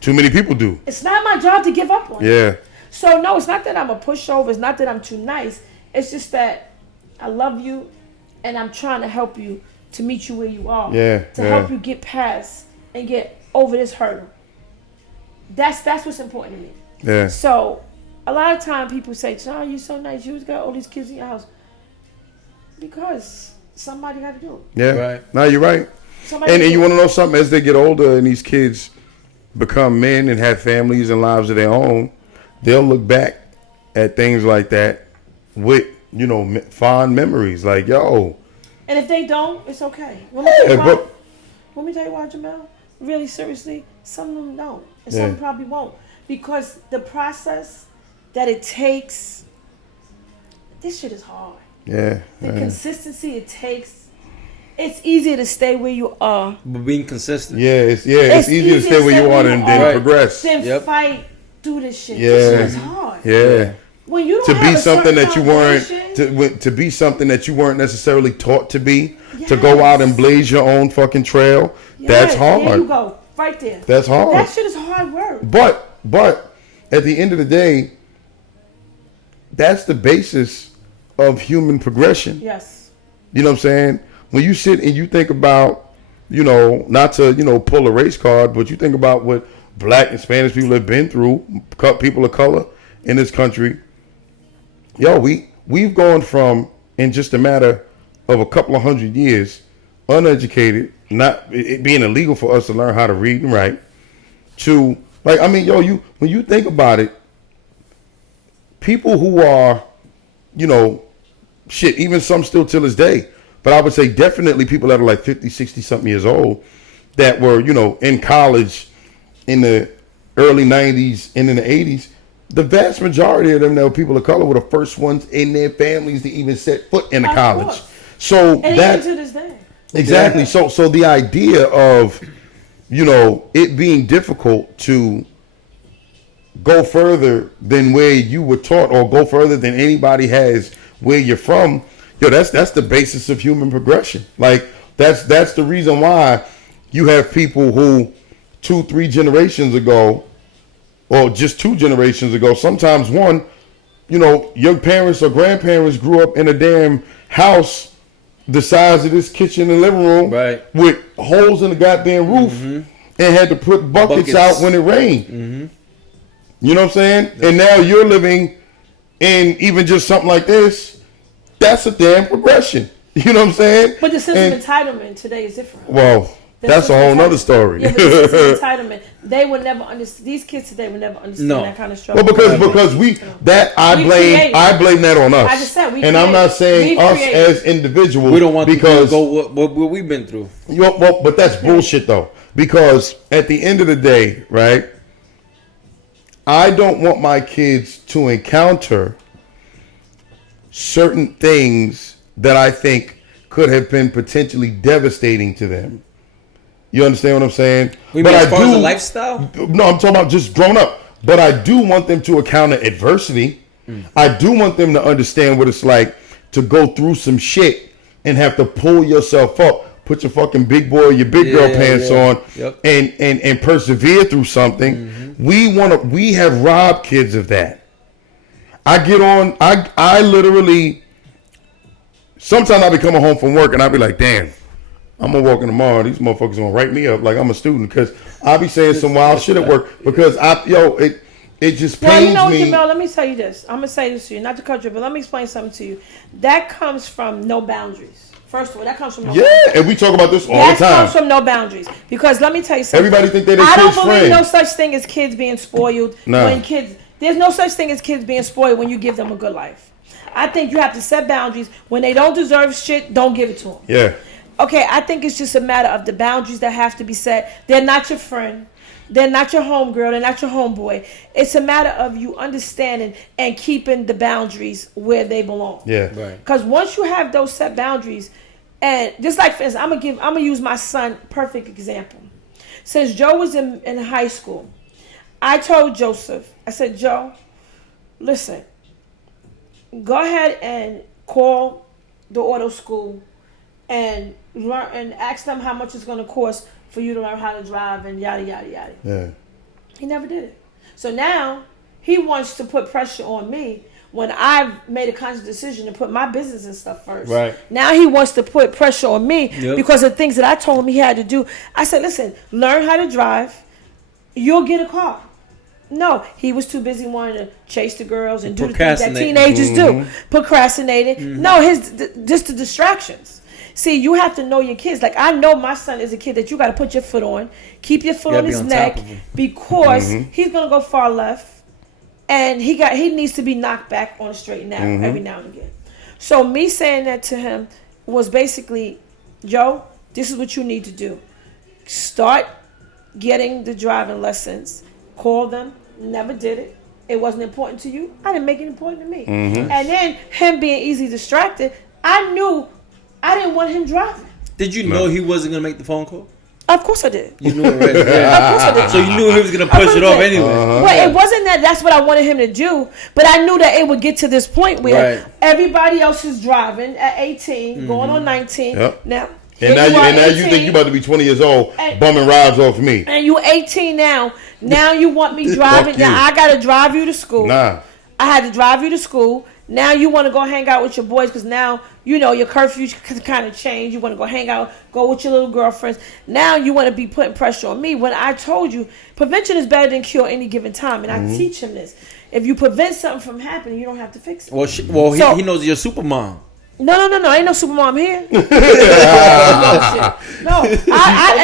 Too many people do. It's not my job to give up on them. Yeah. So no, it's not that I'm a pushover. It's not that I'm too nice. It's just that I love you, and I'm trying to help you to meet you where you are. Yeah. To help you get past and get over this hurdle. That's what's important to me. Yeah. So a lot of time people say, "John, you're so nice. You got all these kids in your house." Because somebody got to do it. Yeah. Right. No, you're right. And you want to know something? As they get older and these kids become men and have families and lives of their own, they'll look back at things like that with, fond memories. Like, yo. And if they don't, it's okay. Let me tell you why, Jamel. Really, seriously, some of them don't. And some probably won't. Because the process that it takes, this shit is hard. Yeah. The consistency it takes. It's easier to stay where you are. But being consistent. Yeah, it's easier to stay where you are and then progress. Then fight through this shit. Yeah. This shit is hard. Yeah. When you don't to have be something that you weren't foundation, to be something that you weren't necessarily taught to be, to go out and blaze your own fucking trail. That's hard. There you go. Right there. That's hard. That shit is hard work. But at the end of the day, that's the basis of human progression. Yes. You know what I'm saying? When you sit and you think about, not to, pull a race card, but you think about what black and Spanish people have been through, people of color in this country. We've gone from, in just a matter of a couple of 100 years, uneducated, not it being illegal for us to learn how to read and write, to, when you think about it, people who are, even some still till this day, but I would say definitely people that are like 50, 60 something years old that were, in college in the early 90s and in the 80s, the vast majority of them that were people of color were the first ones in their families to even set foot in a college. Course. So and that even to this day. Exactly. Yeah. So the idea of, it being difficult to go further than where you were taught, or go further than anybody has where you're from, that's the basis of human progression. Like that's the reason why you have people who 2-3 generations ago, or just 2 generations ago, sometimes one, your parents or grandparents grew up in a damn house the size of this kitchen and living room, right, with holes in the goddamn roof, and had to put buckets out when it rained. You know what I'm saying? And now you're living in even just something like this. That's a damn progression. You know what I'm saying? But the sense of entitlement today is different. Well, that's a whole nother story. Yeah, but the sense of entitlement, they would never understand. These kids today would never understand that kind of struggle. Well, because I blame that on us. I just said and I'm not saying us as individuals. We don't want because to go what we've been through. Well, but that's bullshit though. Because at the end of the day, right? I don't want my kids to encounter certain things that I think could have been potentially devastating to them. You understand what I'm saying? But as far as the lifestyle? No, I'm talking about just grown up. But I do want them to encounter adversity. I do want them to understand what it's like to go through some shit and have to pull yourself up. Put your fucking big boy, your big girl pants on, and persevere through something. We have robbed kids of that. I literally, sometimes I be coming home from work and I be like, damn, I'm gonna walk in tomorrow. These motherfuckers gonna write me up like I'm a student, because I be saying some wild shit at work because it just pains me. Jamel, let me tell you this. I'm gonna say this to you, not to cut you, but let me explain something to you. That comes from no boundaries. First of all, that comes from no boundaries. And we talk about this all the time. That comes from no boundaries. Because let me tell you something. Everybody think they're their kid's friend. I don't believe no such thing as kids being spoiled. No. There's no such thing as kids being spoiled when you give them a good life. I think you have to set boundaries. When they don't deserve shit, don't give it to them. Yeah. Okay, I think it's just a matter of the boundaries that have to be set. They're not your friend. They're not your homegirl. They're not your homeboy. It's a matter of you understanding and keeping the boundaries where they belong. Yeah. Right. Because once you have those set boundaries, and just like for instance, I'm gonna use my son, perfect example. Since Joe was in high school, I told Joseph, I said, Joe, listen, go ahead and call the auto school and learn and ask them how much it's gonna cost for you to learn how to drive and yada yada yada. Yeah. He never did it. So now he wants to put pressure on me when I've made a conscious decision to put my business and stuff first. Right. Now he wants to put pressure on me because of things that I told him he had to do. I said, listen, learn how to drive. You'll get a car. No, he was too busy wanting to chase the girls and do the things that teenagers do. Procrastinating. No, just the distractions. See, you have to know your kids. Like, I know my son is a kid that you got to put your foot on, keep your foot on his neck, because he's going to go far left. And he needs to be knocked back on a straight and narrow every now and again. So me saying that to him was basically, Joe, this is what you need to do. Start getting the driving lessons. Call them. Never did it. It wasn't important to you. I didn't make it important to me. And then him being easily distracted, I knew I didn't want him driving. Did you know he wasn't going to make the phone call? Of course I did. You knew already. Yeah. Of course I did. So you knew he was going to push it off anyway. Well, it wasn't that's what I wanted him to do, but I knew that it would get to this point where everybody else is driving at 18, going on 19. Yep. Now you think you about to be 20 years old, bumming rides off me. And you 18 now. Now you want me driving. Now I got to drive you to school. Nah. I had to drive you to school. Now you want to go hang out with your boys because now, your curfew kind of changed. You want to go hang out, go with your little girlfriends. Now you want to be putting pressure on me when I told you prevention is better than cure any given time. And I teach him this. If you prevent something from happening, you don't have to fix it. Well, he knows you're a super mom. No. Ain't no super mom here. No, and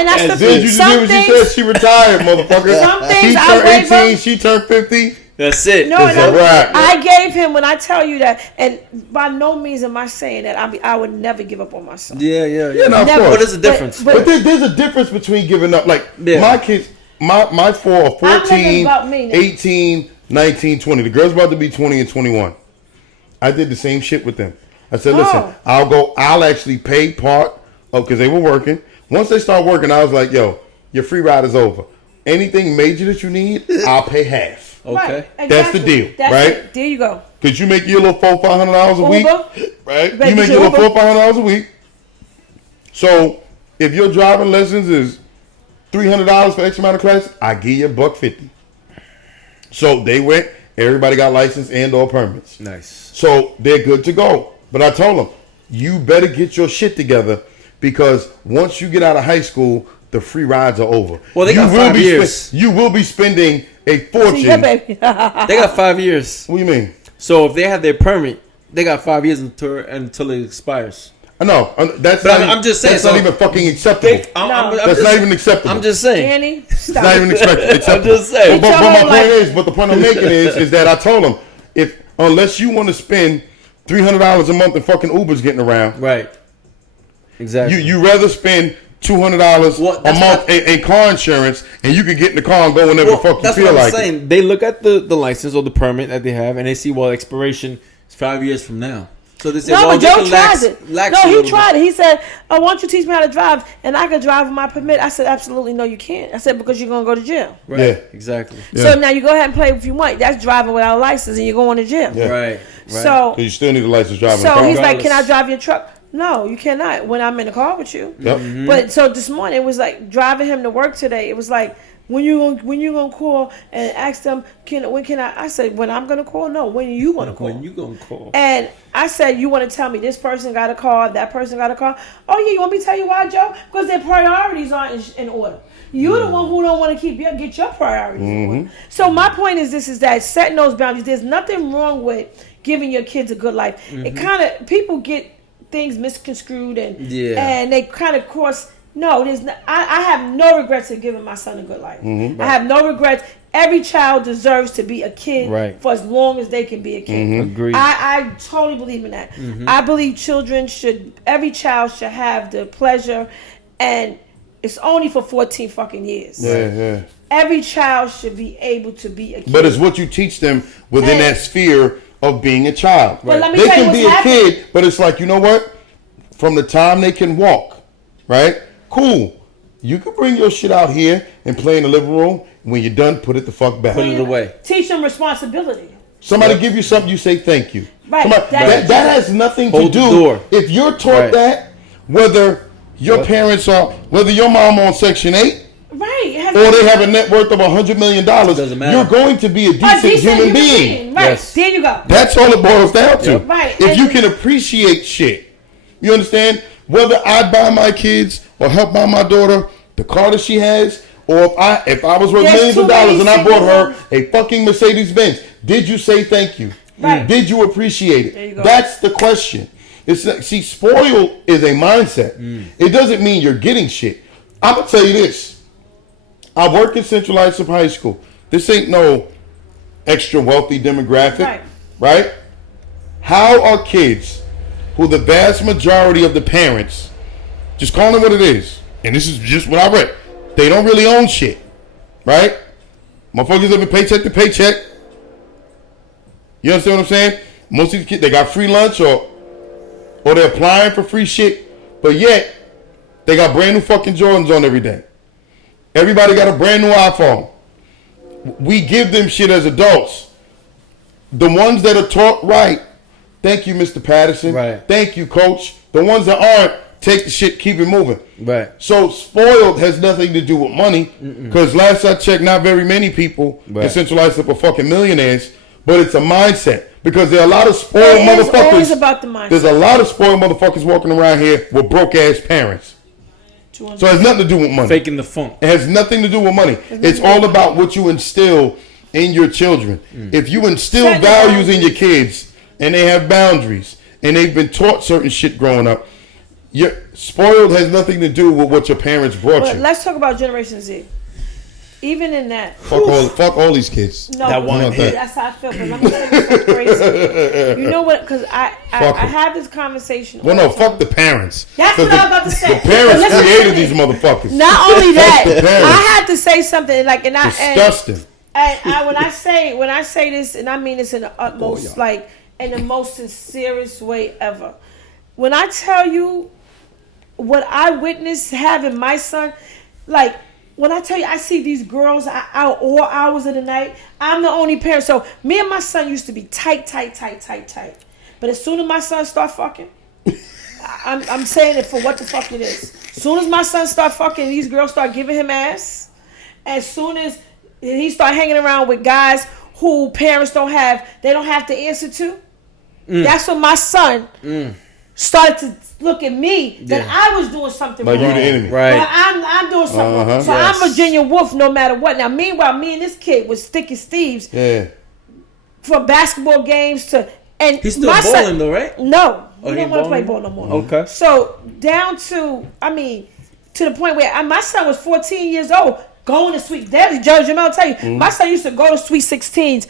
that's the thing. She said she retired, motherfucker. Some things he turned 18, she turned 50. That's it. No, I gave him, when I tell you that, and by no means am I saying that I would never give up on my son. Yeah. No, of course. But there's a difference. But there's a difference between giving up. Like, my kids, my four are 14, 18, 19, 20. The girl's about to be 20 and 21. I did the same shit with them. I said, listen, I'll actually pay part of, because they were working. Once they start working, I was like, yo, your free ride is over. Anything major that you need, I'll pay half. Okay. Right, That's the deal, right? It. There you go. Because you make your little $400-500 a week, right? You You make your little $400-500 a week. So if your driving lessons is $300 for X amount of classes, I give you $150. So they went. Everybody got license and or permits. Nice. So they're good to go. But I told them, you better get your shit together because once you get out of high school, the free rides are over. Well, they got 5 years. You will be spending a fortune. Yeah, baby. They got 5 years. What do you mean? So if they have their permit, they got 5 years until it expires. I know. That's But not, I'm just saying. That's not even fucking acceptable. That's not even acceptable. I'm just saying. Danny, It's stop. not even acceptable. I'm just saying. But my point is, but the point I'm making is that I told them, unless you want to spend $300 a month in fucking Ubers getting around, Right. Exactly. you rather spend $200 a month in car insurance, and you can get in the car and go whenever the fuck you that's feel what I'm like. saying. They look at the license or the permit that they have, and they see expiration is 5 years from now. So they say, No, well, but Joe tried it. No, he tried it. He said, "I want you to teach me how to drive, and I could drive with my permit." I said, "Absolutely no, you can't." I said, "Because you're gonna go to jail." Right. Yeah. Exactly. Yeah. So now you go ahead and play if you want. That's driving without a license, and you're going to jail. Yeah. Right. So You still need a license driving a So car. he's like, "Can I drive your truck?" No, you cannot. When I'm in the car with you. Yep. Mm-hmm. But so this morning it was like driving him to work today. It was like when you gonna call and ask them when can I said when I'm gonna call. No, when you gonna call. When you gonna call? And I said, you want to tell me this person got a car, that person got a car? Oh yeah, you want me to tell you why, Joe? Because their priorities aren't in order. You're the one who don't want to get your priorities in order. So my point is this: is that setting those boundaries. There's nothing wrong with giving your kids a good life. It kind of people get things misconstrued and they kind of cross. No, there's no, I have no regrets in giving my son a good life. I have no regrets. Every child deserves to be a kid for as long as they can be a kid. Agreed. I totally believe in that. I believe every child should have the pleasure, and it's only for 14 fucking years. Yeah. Every child should be able to be a kid. But it's what you teach them within that sphere of being a child. But let me They tell you can what's be a happening. kid, but it's like, you know what? From the time they can walk, right? Cool. You can bring your shit out here and play in the living room. When you're done, put it the fuck back. Put it away. Teach them responsibility. Somebody give you something, you say thank you. Right. That has nothing Hold to the do. door. If you're taught that, whether your parents are, whether your mom on Section 8, right, or they have a net worth of $100 million, Doesn't matter. you're going to be a decent human being. Right. Yes. There you go. That's all it boils down to. Yep. Right. If you can appreciate shit, you understand? Whether I buy my kids or help buy my daughter the car that she has, or if I was worth There's millions of too many dollars and I bought her single a fucking Mercedes Benz, did you say thank you? Right. Did you appreciate There you it? go. That's the question. Spoiled is a mindset. It doesn't mean you're getting shit. I'm gonna tell you this. I work in Central Islip High School. This ain't no extra wealthy demographic, right? How are kids, who the vast majority of the parents, just call it what it is, and this is just what I read, they don't really own shit, right? Motherfuckers living paycheck to paycheck. You understand what I'm saying? Most of these kids, they got free lunch or they're applying for free shit, but yet they got brand new fucking Jordans on every day. Everybody got a brand new iPhone. We give them shit as adults. The ones that are taught right, thank you, Mr. Patterson. Right. Thank you, Coach. The ones that aren't, take the shit, keep it moving. Right. So spoiled has nothing to do with money, because last I checked, not very many people in Central Islip are fucking millionaires, but it's a mindset. Because there are a lot of spoiled motherfuckers. It's always about the mindset. There's a lot of spoiled motherfuckers walking around here with broke ass parents. So it has nothing to do with money. Faking the funk. It has nothing to do with money. It's all about what you instill in your children. If you instill values in your kids and they have boundaries and they've been taught certain shit growing up, your spoiled has nothing to do with what your parents brought But you. let's talk about Generation Z. Even in that, Fuck all these kids. no, That one hit. that's how I feel. But let me tell you something crazy. You know what? Because I have this conversation. Well, all no, the time. fuck the parents. That's what I was about to say. The parents But listen to created me. these motherfuckers. Not only that, the parents. I had to say something like, Disgusting. And when I say this, and I mean this in the utmost, like in the most sincerest way ever. When I tell you what I witnessed having my son, like when I tell you, I see these girls out all hours of the night. I'm the only parent. So me and my son used to be tight. But as soon as my son start fucking, I'm saying it for what the fuck it is. As soon as my son start fucking, these girls start giving him ass. As soon as he start hanging around with guys who parents don't have to answer to. That's when my son started to look at me that I was doing something like wrong. you the enemy. Right. But I'm doing something wrong. So I'm Virginia Woolf no matter what. Now, meanwhile, me and this kid was thick as thieves. Yeah. From basketball games to... And He's still balling though, right? No. Oh, He don't want to play ball no more. Okay. So, down to... to the point where my son was 14 years old going to Sweet... Daddy, Judge Jamel, I'll tell you, my son used to go to Sweet 16s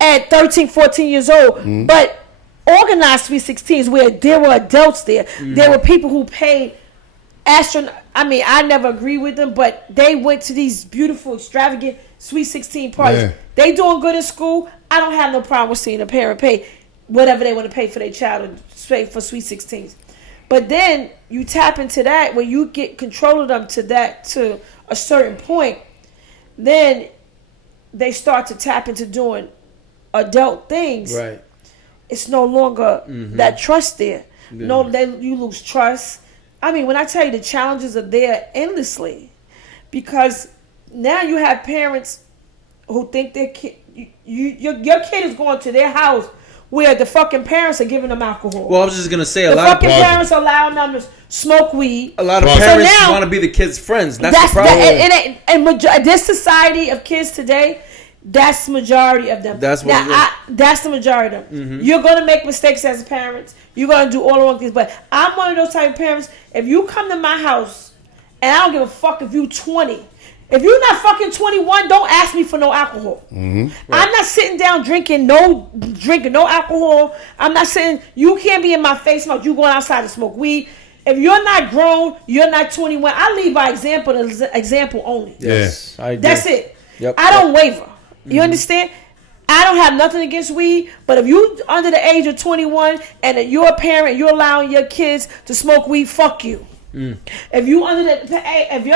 at 13, 14 years old. But... organized Sweet 16s where there were adults there. There were people who paid I never agreed with them, but they went to these beautiful, extravagant Sweet 16 parties. Yeah. They doing good in school. I don't have no problem with seeing a parent pay whatever they want to pay for their child and pay for Sweet 16s. But then you tap into that when you get control of them to a certain point, then they start to tap into doing adult things. Right. It's no longer that trust there. Yeah. No, you lose trust. When I tell you the challenges are there endlessly, because now you have parents who think their kid, your kid is going to their house where the fucking parents are giving them alcohol. Well, I was just gonna say the fucking parents are allowing them to smoke weed. A lot of parents want to be the kids' friends. That's the problem. And this society of kids today. That's the majority of them. That's what that's the majority of them. You're going to make mistakes as a parent. You're going to do all the wrong things. But I'm one of those type of parents. If you come to my house, and I don't give a fuck if you 20. If you're not fucking 21, don't ask me for no alcohol. Right. I'm not sitting down drinking no alcohol. I'm not sitting. You can't be in my face about you going outside to smoke weed. If you're not grown, you're not 21. I lead by example only. Yes, I agree. That's it. Yep. I don't waver. You understand? I don't have nothing against weed, but if you under the age of 21 and you're a parent, you're allowing your kids to smoke weed, fuck you. If your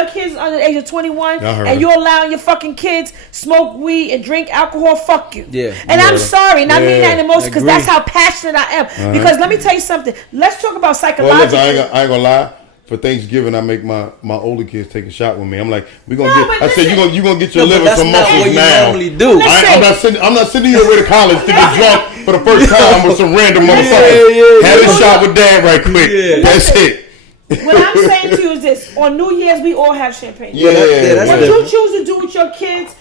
kids under the age of 21 and you're allowing your fucking kids smoke weed and drink alcohol, fuck you. Yeah. And I'm sorry, and I mean that in the most, because that's how passionate I am. Because let me tell you something. Let's talk about psychologically. Well, listen, I ain't gonna lie. For Thanksgiving, I make my older kids take a shot with me. I'm like, we gonna get. I said you gonna get your liver some muscles what now. You normally do. I'm not sending you away to college to get drunk for the first time with some random motherfucker. Have a shot with Dad right quick. Yeah. That's it. What I'm saying to you is this: on New Year's, we all have champagne. That's what you choose to do with your kids.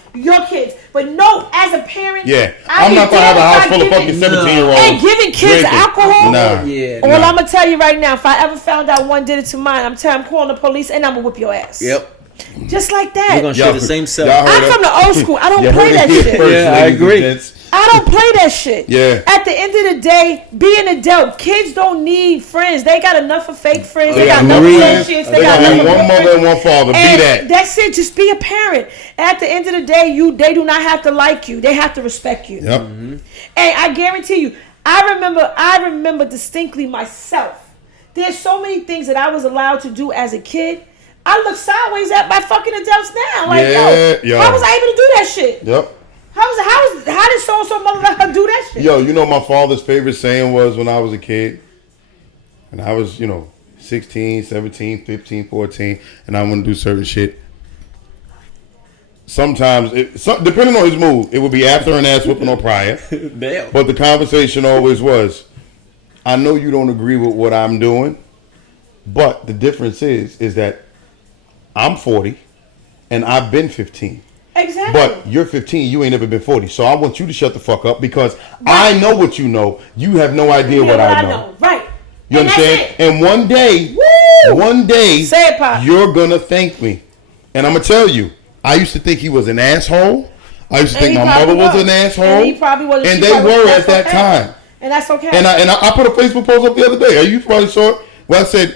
But no, as a parent, I'm not gonna have a house full of fucking 17-year-olds and giving kids alcohol. Nah. I'm gonna tell you right now, if I ever found out one did it to mine, I'm calling the police and I'm gonna whip your ass. Yep. Just like that. We're gonna share the same cell. I'm from the old school. I don't play that shit. Yeah, I agree. I don't play that shit. Yeah. At the end of the day, be an adult. Kids don't need friends. They got enough of fake friends. They got enough of associates. They got enough of one mother and one father. Be that. That's it. Just be a parent. And at the end of the day, they do not have to like you. They have to respect you. Yep. And I guarantee you, I remember distinctly myself. There's so many things that I was allowed to do as a kid. I look sideways at my fucking adults now. Like, yo, how was I able to do that shit? Yep. How did so-and-so mother let her do that shit? Yo, you know my father's favorite saying was when I was a kid, and I was, 16, 17, 15, 14, and I want to do certain shit. Sometimes, depending on his mood, it would be after an ass whooping or prior. Damn. But the conversation always was, I know you don't agree with what I'm doing, but the difference is that I'm 40 and I've been 15. Exactly. But you're 15, you ain't never been 40. So I want you to shut the fuck up because I know what you know. You have no idea what I know. Right. You understand? And one day, say it, Pop, you're going to thank me. And I'm going to tell you, I used to think he was an asshole. I used to think my mother was an asshole. And he probably was. And they were at that time. And that's okay. And I put a Facebook post up the other day. You probably saw it. Well, I said,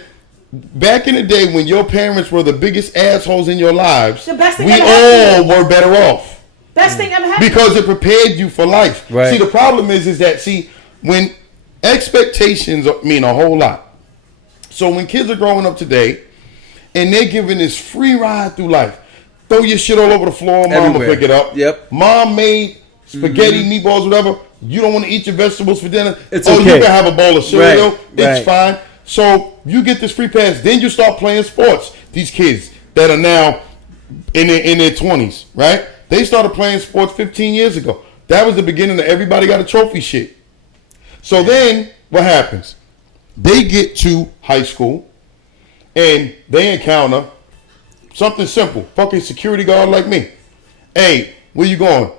back in the day when your parents were the biggest assholes in your lives, we all were better off. Best thing ever happened. Because it prepared you for life. Right. See, the problem is that, when expectations mean a whole lot. So when kids are growing up today and they're given this free ride through life, throw your shit all over the floor. Mom Everywhere. will pick it up. Yep. Mom made spaghetti, meatballs, whatever. You don't want to eat your vegetables for dinner. It's you okay. can have a bowl of cereal. Right, It's fine. So you get this free pass. Then you start playing sports. These kids that are now in their 20s, right? They started playing sports 15 years ago. That was the beginning of everybody got a trophy shit. So then what happens? They get to high school and they encounter something simple. Fucking security guard like me. Hey, where you going?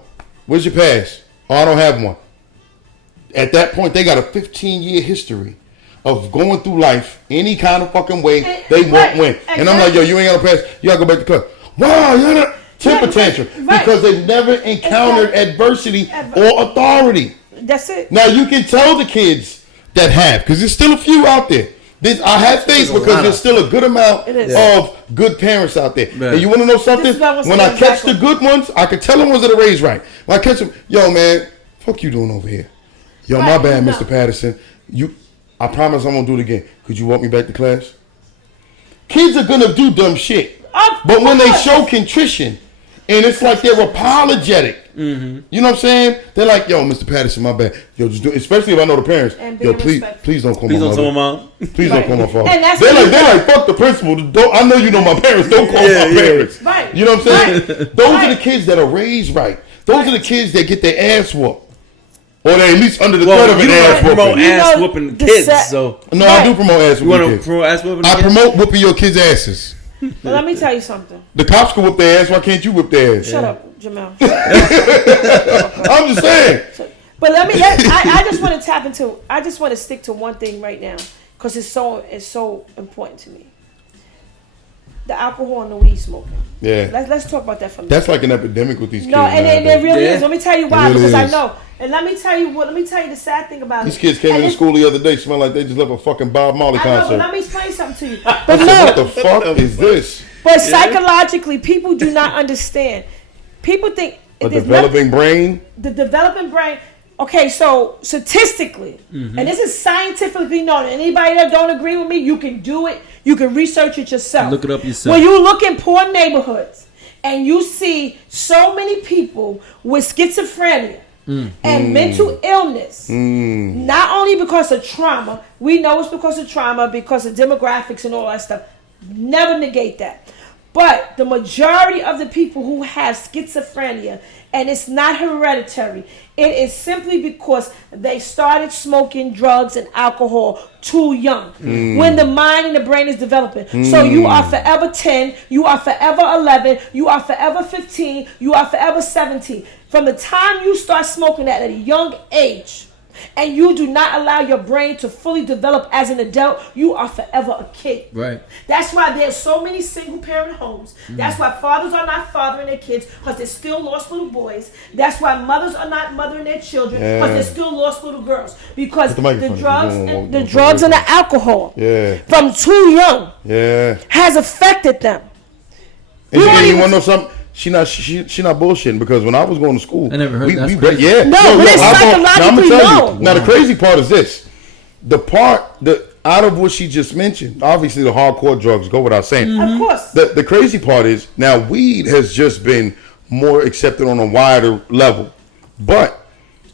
Where's your pass? Oh, I don't have one. At that point, they got a 15-year history of going through life any kind of fucking way they won't win. And I'm like, yo, you ain't got no pass. You gotta go back to class. Wow, you're not temper tantrum because they've never encountered adversity or authority. That's it. Now you can tell the kids that have, because there's still a few out there. I have faith because there's still a good amount of good parents out there. Right. And you want to know something? When I catch the good ones, I can tell them ones that are raised right. When I catch them, yo man, fuck you doing over here? Yo, my bad, Mr. Patterson. I promise I won't do it again. Could you walk me back to class? Kids are gonna do dumb shit, but when they show contrition, and it's like they're apologetic. Mm-hmm. You know what I'm saying? They're like, yo, Mr. Patterson, my bad. Yo, just do it. Especially if I know the parents. Yo, please don't call my mother. Please don't call my father. They're like, fuck the principal. I know you know my parents. Don't call my parents. Right. You know what I'm saying? Those are the kids that are raised right. Those are the kids that get their ass whooped. Or they're at least under the threat of an ass whooping. Promote ass whooping kids, so. No, I do promote ass whooping kids. Promote ass whooping I promote whooping your kids' asses. But let me tell you something. The cops can whip their ass. Why can't you whip their ass? Shut up, Jamel. I'm just saying. But I just want to tap into. I just want to stick to one thing right now because it's so important to me. The alcohol and the weed smoking. Yeah. Let's talk about that for a minute. That's like an epidemic with these kids. No, and it really is. Let me tell you why. Really because is. I know. And let me tell you the sad thing about these kids came into school the other day, smell like they just left a fucking Bob Marley concert. But let me explain something to you. But what the fuck is this? But psychologically, people do not understand. People think a developing brain. The developing brain. Okay, so statistically, and this is scientifically known. Anybody that don't agree with me, you can do it. You can research it yourself. Look it up yourself. When you look in poor neighborhoods and you see so many people with schizophrenia and mental illness, not only because of trauma, we know it's because of trauma, because of demographics and all that stuff. Never negate that. But the majority of the people who have schizophrenia, and it's not hereditary, it is simply because they started smoking drugs and alcohol too young. When the mind and the brain is developing. So you are forever 10, you are forever 11, you are forever 15, you are forever 17. From the time you start smoking at a young age, and you do not allow your brain to fully develop as an adult, you are forever a kid. Right. That's why there's so many single parent homes. That's why fathers are not fathering their kids because they're still lost little boys. That's why mothers are not mothering their children because they're still lost little girls. Because the drugs and the alcohol from too young has affected them. And you want to know something? She not bullshitting because when I was going to school, I never heard that. But it's psychologically known. Now the crazy part is this: out of what she just mentioned, obviously the hardcore drugs go without saying. Of course. The crazy part is now weed has just been more accepted on a wider level, but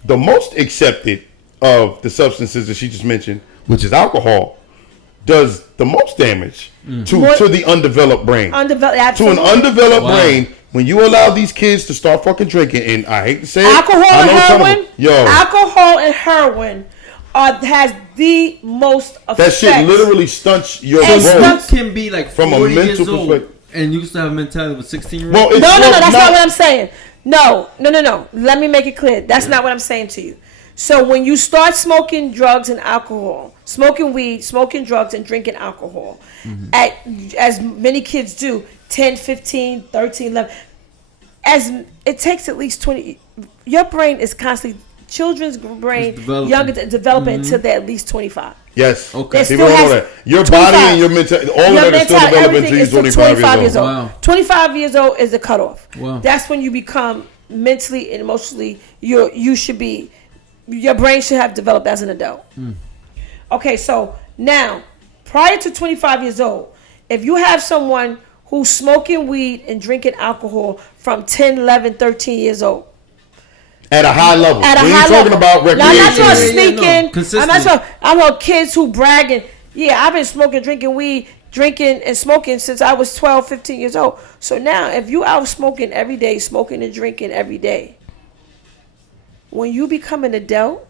the most accepted of the substances that she just mentioned, which is alcohol, does the most damage to the undeveloped brain. To an undeveloped brain. When you allow these kids to start fucking drinking, and I hate to say alcohol and heroin has the most effect. That shit literally stunts your growth. You can be like 40 from a mental years old perspective, and you still have a mentality of a 16-year-old. No, that's not what I'm saying. No. Let me make it clear. That's not what I'm saying to you. So when you start smoking drugs and alcohol, smoking weed, smoking drugs, and drinking alcohol, as many kids do, 10, 15, 13, 11, it takes at least 20. Your brain is constantly, children's brain, developing until they're at least 25. Yes. Okay. People don't know that. Your 25. Body and your mental, all of that is still developing until you're 25 years old. Wow. 25 years old is the cutoff. Wow. That's when you become mentally and emotionally, you should be, your brain should have developed as an adult. Okay, so now, prior to 25 years old, if you have someone who's smoking weed and drinking alcohol from 10, 11, 13 years old. At a high level. At a we high ain't level. talking about Now, I'm not recreation. talking sneaking. Consistent. I'm not talking. I'm talking kids who bragging. Yeah, I've been smoking, drinking weed, drinking and smoking since I was 12, 15 years old. So now, if you out smoking every day, smoking and drinking every day, when you become an adult,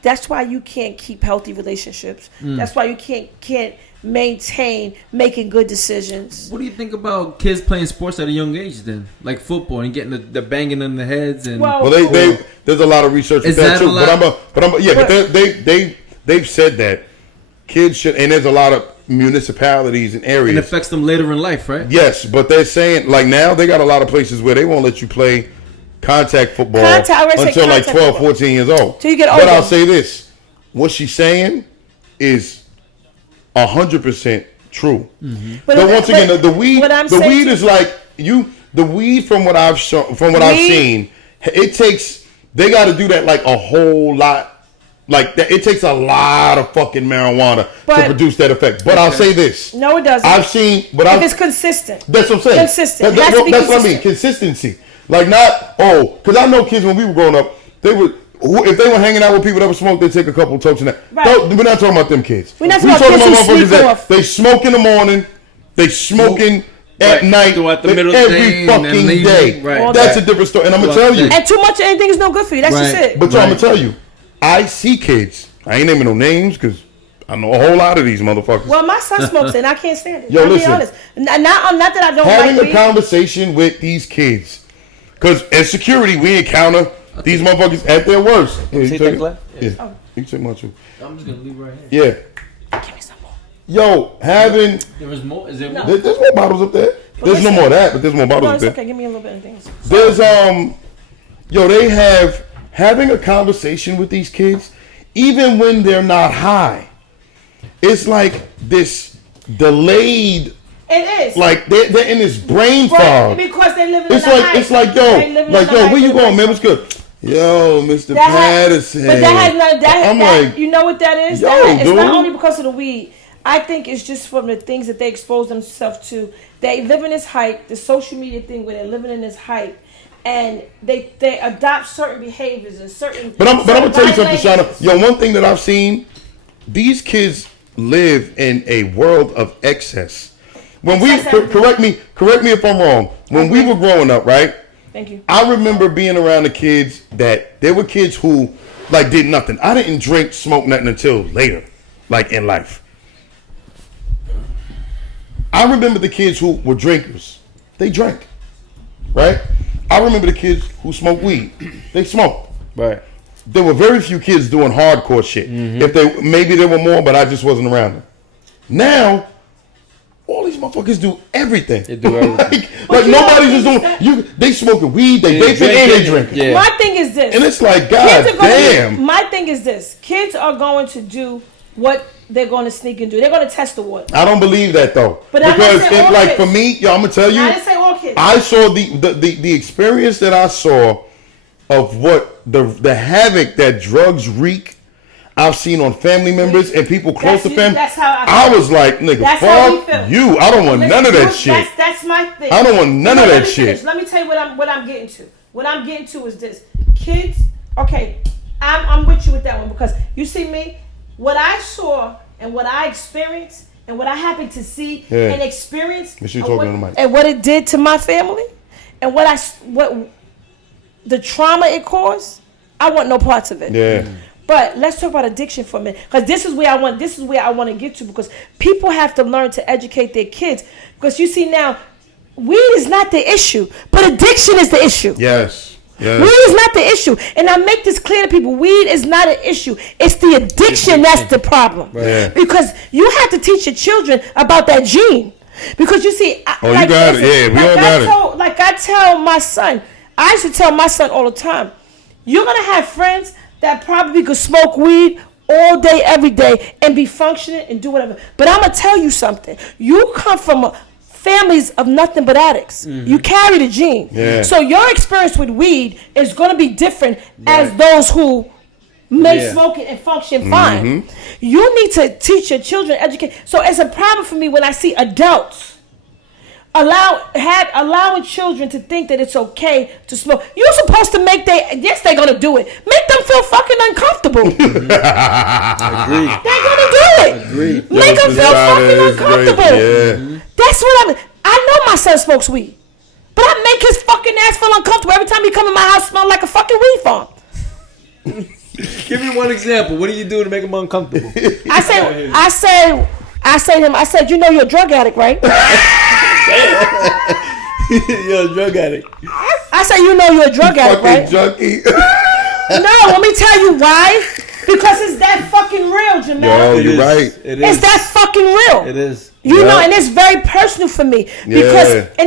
that's why you can't keep healthy relationships. That's why you can't maintain making good decisions. What do you think about kids playing sports at a young age then? Like football and getting the banging in the heads and Well, Well, there's a lot of research Is with that that a too. lot? But they've said that kids should, and there's a lot of municipalities and areas. it affects them later in life, right? Yes, but they're saying like now they got a lot of places where they won't let you play contact football I would say until like contact 12, football. 14 years old. Till you get But older. I'll say this: what she's saying is 100% true. But But once again, the weed, what I'm the saying weed to- is like the weed from what I've I've Weed- seen. It takes they got to do that like a whole lot. Like that, it takes a lot of fucking marijuana to But- produce that effect. But I'll say this: No, it doesn't. I've seen, but if I've it's consistent. that's what I'm saying. Consistent. That- It has to be that's what I mean. consistent. Consistency. Like not because I know kids when we were growing up, they would if they were hanging out with people that would smoke, they'd take a couple tokes and that. Right. We're not talking about them kids. We're not talking about kids who motherfuckers sneak that off. they smoke in the morning, they smoking at Right. night, Throughout the middle of the every day and fucking then leaving. day. Right. All That's day. a different story. And I'm gonna Throughout tell the you. day. And too much of anything is no good for you. That's just Right. it. But I'm gonna tell you, I see kids. I ain't naming no names because I know a whole lot of these motherfuckers. Well, my son smokes and I can't stand it. Yo, I'll be listen. honest. Not that I don't Having like a weed. conversation with these kids, because as security, we encounter these motherfuckers at their worst. Yeah, you take take that it? glass? Yeah, you can take mine too. I'm just gonna leave right here. Yeah. Give me some more. Yo, having There is more. Is there No. more? there's more bottles up there. There's no listen. more of that, but there's more bottles No, up it's there. okay. Give me a little bit of things. There's yo, they have having a conversation with these kids, even when they're not high. It's like this delayed, It is. like they're in this brain Right, fog. because they live in It's the like heights. it's like They live in like the yo, heights where you of going, man? life. What's good? Yo, Mr. That Patterson. but that has not that, I'm that like, you know what that is? yo, It's not dude. only because of the weed. I think it's just from the things that they expose themselves to. They live in this hype, the social media thing where they're living in this hype, and they adopt certain behaviors and certain. But I'm gonna tell you something, Tashana. languages. Yo, one thing that I've seen, these kids live in a world of excess. When we Excess everything. correct me if I'm wrong. When we Okay. were growing up, right? Thank you. I remember being around the kids that there were kids who like did nothing. I didn't drink, smoke nothing until later, like in life. I remember the kids who were drinkers. They drank, right? I remember the kids who smoked weed. They smoked. Right. There were very few kids doing hardcore shit. If they maybe there were more, but I just wasn't around them. Now, all these motherfuckers do everything. They do everything. like you know nobody's what just doing. They smoking weed, they They vaping, and they drinking, drinking. yeah. My thing is this. And it's like, Kids God are going damn. my thing is this. Kids are going to do what they're going to sneak and do. They're going to test the water. I don't believe that though. But I'm not because saying it, all like kids. for me, yo, I'm gonna tell you, I didn't say all kids. I saw the experience that I saw of what the havoc that drugs wreak. I've seen on family members and people close That's to you- family. that's how I I feel. was like, nigga, That's how we fuck feel. you. I don't want none of that shit. That's my thing. I don't want none of Let that me shit. finish. Let me tell you what I'm getting to. What I'm getting to is this. Kids, okay, I'm with you with that one because you see me, what I saw and what I experienced and what I happened to see Yeah. and experience Make sure you're and talking on the mic. and what it did to my family and what the trauma it caused, I want no parts of it. Yeah. But let's talk about addiction for a minute, because this is where I want to get to, because people have to learn to educate their kids. Because you see now, weed is not the issue, but addiction is the issue. Yes. Yes. Weed is not the issue, and I make this clear to people: weed is not an issue; it's the addiction that's the problem. Yeah. Because you have to teach your children about that gene. Because you see, Oh, you got it. Yeah, we all got it. Like I tell my son, I used to tell my son all the time, you're gonna have friends that probably could smoke weed all day, every day, and be functioning and do whatever. But I'm gonna tell you something: you come from families of nothing but addicts. You carry the gene. Yeah. So your experience with weed is going to be different as those who may Yeah. smoke it and function fine. You need to teach your children, educate. So it's a problem for me when I see adults allowing children to think that it's okay to smoke. You're supposed to make they're gonna do it. Make them feel fucking uncomfortable. Agreed. They're gonna do it. Agreed. Make them feel fucking uncomfortable. Yeah. That's what I know my son smokes weed. But I make his fucking ass feel uncomfortable every time he come in my house smell like a fucking weed farm. Give me one example. What do you do to make him uncomfortable? I said to him, you know you're a drug addict, right? You're a drug addict. I said, you know you're a drug addict, Fucking right? junkie. No, let me tell you why. Because it's that fucking real, Jamel. Yo, you're right. It It's is. that fucking real. It is. You know, and it's very personal for me. And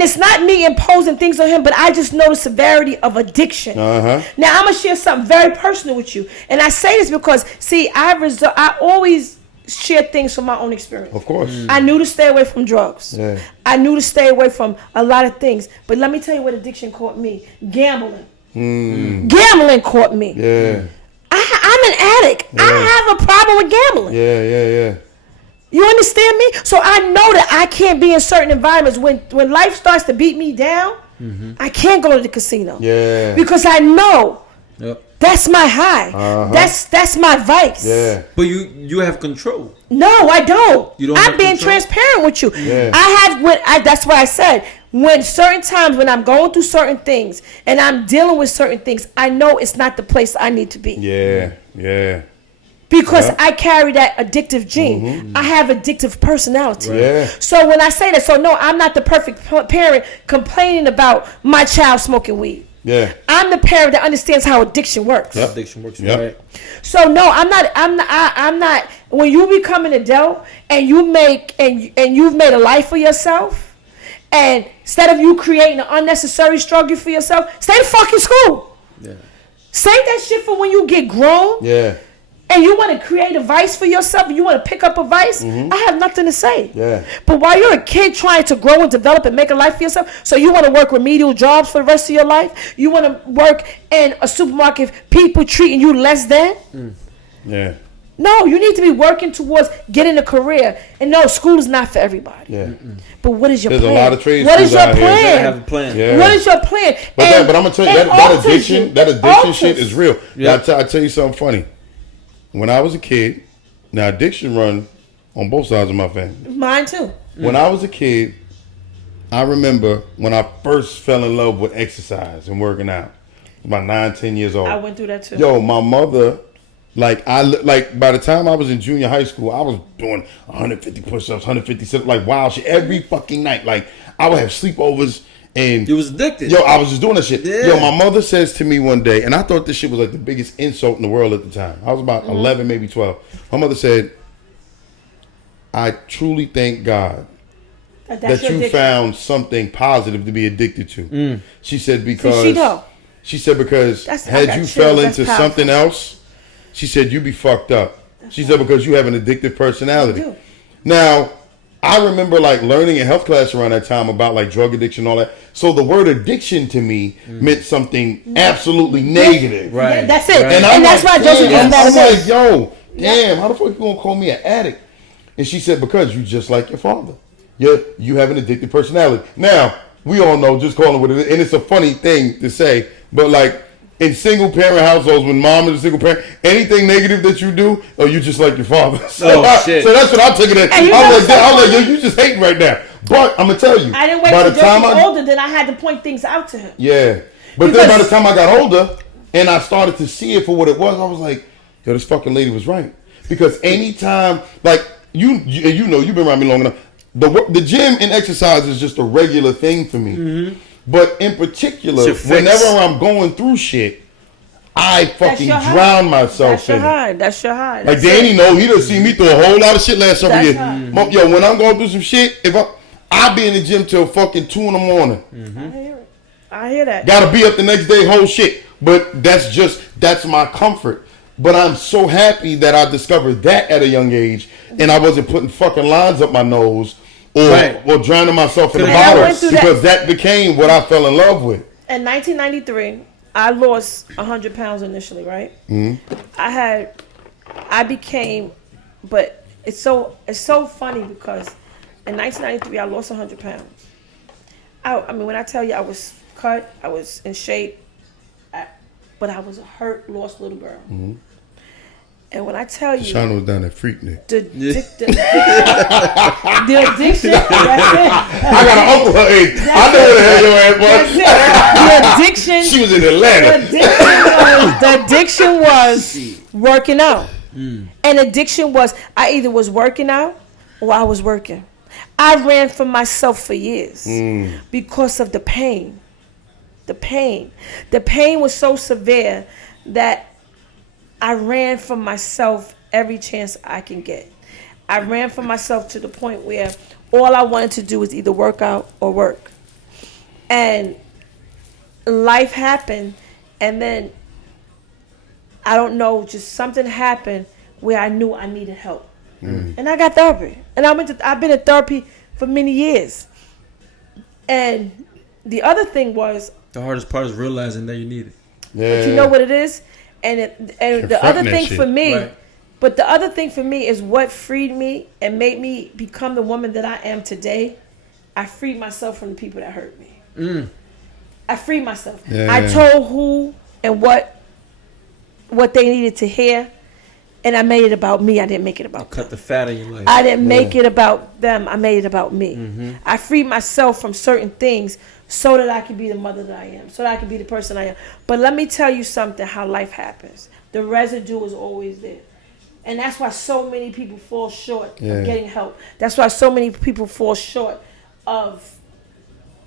it's not me imposing things on him, but I just know the severity of addiction. Uh-huh. Now, I'm going to share something very personal with you. And I say this because, see, I always share things from my own experience. Of course. I knew to stay away from drugs. Yeah. I knew to stay away from a lot of things. But let me tell you what addiction caught me. Gambling. Gambling caught me. Yeah. I'm an addict. Yeah. I have a problem with gambling. Yeah. You understand me? So I know that I can't be in certain environments. When life starts to beat me down, I can't go to the casino. Yeah. Because I know Yep. that's my high. Uh-huh. That's my vice. Yeah. But you have control. No, I don't. You don't I'm have being control? transparent with you. Yeah. That's why I said when certain times when I'm going through certain things and I'm dealing with certain things, I know it's not the place I need to be. Yeah. Because I carry that addictive gene. I have addictive personality. Yeah. So when I say that, so no, I'm not the perfect parent complaining about my child smoking weed. Yeah. I'm the parent that understands how addiction works. Yep. Addiction works. Yep. Right. So no, I'm not. When you become an adult and you've made a life for yourself, and instead of you creating an unnecessary struggle for yourself, stay the fucking school. Yeah. Save that shit for when you get grown. Yeah. And you want to create a vice for yourself, and you want to pick up a vice, I have nothing to say. Yeah. But while you're a kid trying to grow and develop and make a life for yourself, so you want to work remedial jobs for the rest of your life, you want to work in a supermarket, people treating you less than. Yeah. No, you need to be working towards getting a career. And no, school is not for everybody. Yeah. But what is your There's plan? a lot of trade What is schools your out here. You gotta plan? have a plan. Yeah. What is your plan? But I'm gonna tell you it that alters addiction, you. that It addiction alters. shit is real. Yeah. I tell you something funny. When I was a kid, now addiction run on both sides of my family. Mine too. When I was a kid, I remember when I first fell in love with exercise and working out. About 9, 10 years old. I went through that too. Yo, my mother, by the time I was in junior high school, I was doing 150 push-ups, 150 sit-ups, like wild shit every fucking night. Like I would have sleepovers and You was addicted. yo, I was just doing that shit. Yeah. Yo, my mother says to me one day, and I thought this shit was like the biggest insult in the world at the time. I was about 11, maybe 12. My mother said, "I truly thank God That's that your you addiction. found something positive to be addicted to." She said because she know. she said because That's- I had got you chills. fell That's into powerful. something else, she said you'd be fucked up. She said because you have an addictive personality. I do. Now, I remember like learning in health class around that time about like drug addiction and all that. So the word addiction to me meant something absolutely negative. Right. That's it. Right. And, I'm that's like, why Joseph damn. was mad I'm at me. like, yo, damn, how the fuck you gonna call me an addict? And she said, because you just like your father. You have an addictive personality. Now, we all know, just calling it what it is, and it's a funny thing to say, but like in single parent households, when mom is a single parent, anything negative that you do, oh, you just like your father. So, Shit. so that's what I took it as. And you I know was like, something? yo, you just hating right now. But I'm gonna tell you, I didn't wait by till the time Joseph was I older, then I had to point things out to him. yeah. But then by the time I got older and I started to see it for what it was, I was like, yo, this fucking lady was right. Because anytime, like, you know, you've been around me long enough. The gym and exercise is just a regular thing for me. But in particular, It's your fix. whenever I'm going through shit, I fucking your high. drown myself That's your in it. high. That's your high. Like That's Danny it. know, he done seen me through a whole lot of shit last several That's years. right. Yo, when I'm going through some shit, I be in the gym till fucking 2 in the morning. I hear it. I hear that. Gotta be up the next day, whole shit. But that's my comfort. But I'm so happy that I discovered that at a young age, and I wasn't putting fucking lines up my nose or drowning myself in the And I bottle, went through because that became what I fell in love with. In 1993, I lost 100 pounds initially, right? But it's so funny because in 1993 I lost 100 pounds. I mean, when I tell you I was cut, I was in shape, but I was a hurt, lost little girl. Mm-hmm. And when I tell you, Tashana was down at Freaknik. the addiction, that's it. I got an uncle her age. I know where the hell your ass was. The addiction. She was in Atlanta. The addiction was working out. And addiction was, I either was working out or I was working. I ran from myself for years because of the pain. The pain. The pain was so severe that I ran from myself every chance I can get. I ran from myself to the point where all I wanted to do was either work out or work. And life happened, and then I don't know, just something happened where I knew I needed help. And I got therapy. And I've been in therapy for many years. And the other thing was, the hardest part is realizing that you need it. Yeah. but you know what it is? And the other thing for me, right. but the other thing for me is what freed me and made me become the woman that I am today. I freed myself from the people that hurt me. I freed myself. Yeah. I told who and what they needed to hear, and I made it about me. I didn't make it about Cut the fat in your life. I didn't make it about them. I made it about me. I freed myself from certain things so that I could be the mother that I am, so that I could be the person I am. But let me tell you something, how life happens. The residue is always there. And that's why so many people fall short of getting help. That's why so many people fall short of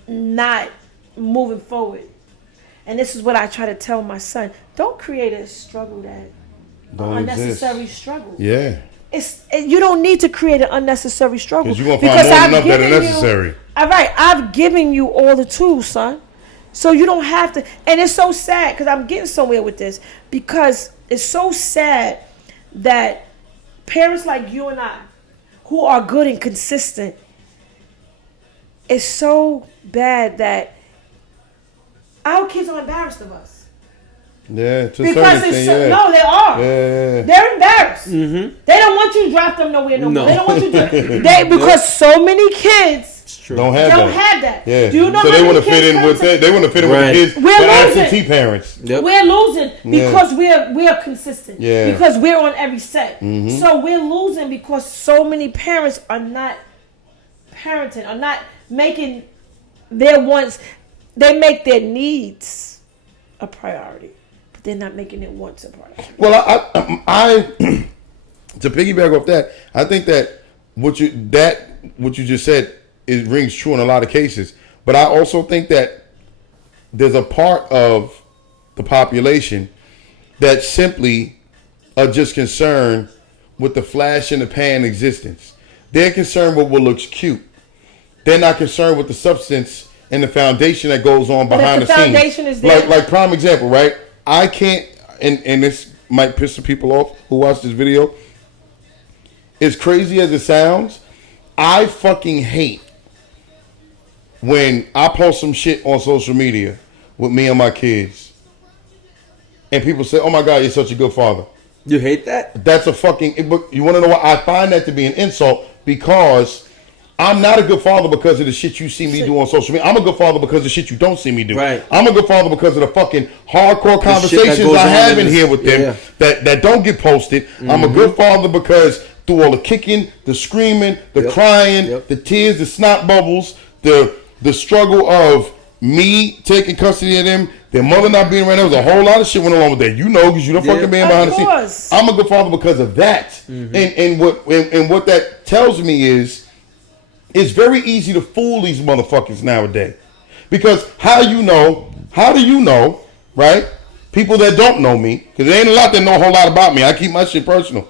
not moving forward. And this is what I try to tell my son. Don't create a struggle that unnecessary struggle. Yeah. You don't need to create an unnecessary struggle. Because you're going to find more than enough that are necessary. All right, I've given you all the tools, son. So you don't have to. And it's so sad, because I'm getting somewhere with this. Because it's so sad that parents like you and I, who are good and consistent, it's so bad that our kids are embarrassed of us. Yeah, to Because certain it's extent, no, they are. Yeah. They're embarrassed. They don't want you to drop them nowhere no more. No. They don't want you to. Because so many kids Don't have that. Yeah. Yeah. Do you know so how they many want to fit kids in with that. They want to fit in with Right. the kids. We're the losing. absentee parents. Yep. We're losing because we're consistent. Yeah. Because we're on every set. So we're losing because so many parents are not parenting, are not making their wants. They make their needs a priority, but they're not making their wants a priority. Well, I to piggyback off that, I think that what you just said rings true in a lot of cases. But I also think that there's a part of the population that simply are just concerned with the flash in the pan existence. They're concerned with what looks cute. They're not concerned with the substance and the foundation that goes on behind the scenes. Foundation is there. Like prime example, right? I can't, and this might piss some people off who watch this video. As crazy as it sounds, I fucking hate when I post some shit on social media with me and my kids, and people say, "Oh my God, you're such a good father." You hate that? That's a fucking. You want to know why I find that to be an insult? Because I'm not a good father because of the shit you see me do on social media. I'm a good father because of the shit you don't see me do. Right. I'm a good father because of the fucking hardcore shit that conversations goes I on have in in this- here with them that don't get posted. I'm a good father because through all the kicking, the screaming, the crying, the tears, the snot bubbles, the struggle of me taking custody of them, their mother not being around, there was a whole lot of shit went along with that. You know, because you don't fucking man behind the scenes. I'm a good father because of that. And what that tells me is, it's very easy to fool these motherfuckers nowadays. Because how do you know, right? People that don't know me, because there ain't a lot that know a whole lot about me. I keep my shit personal.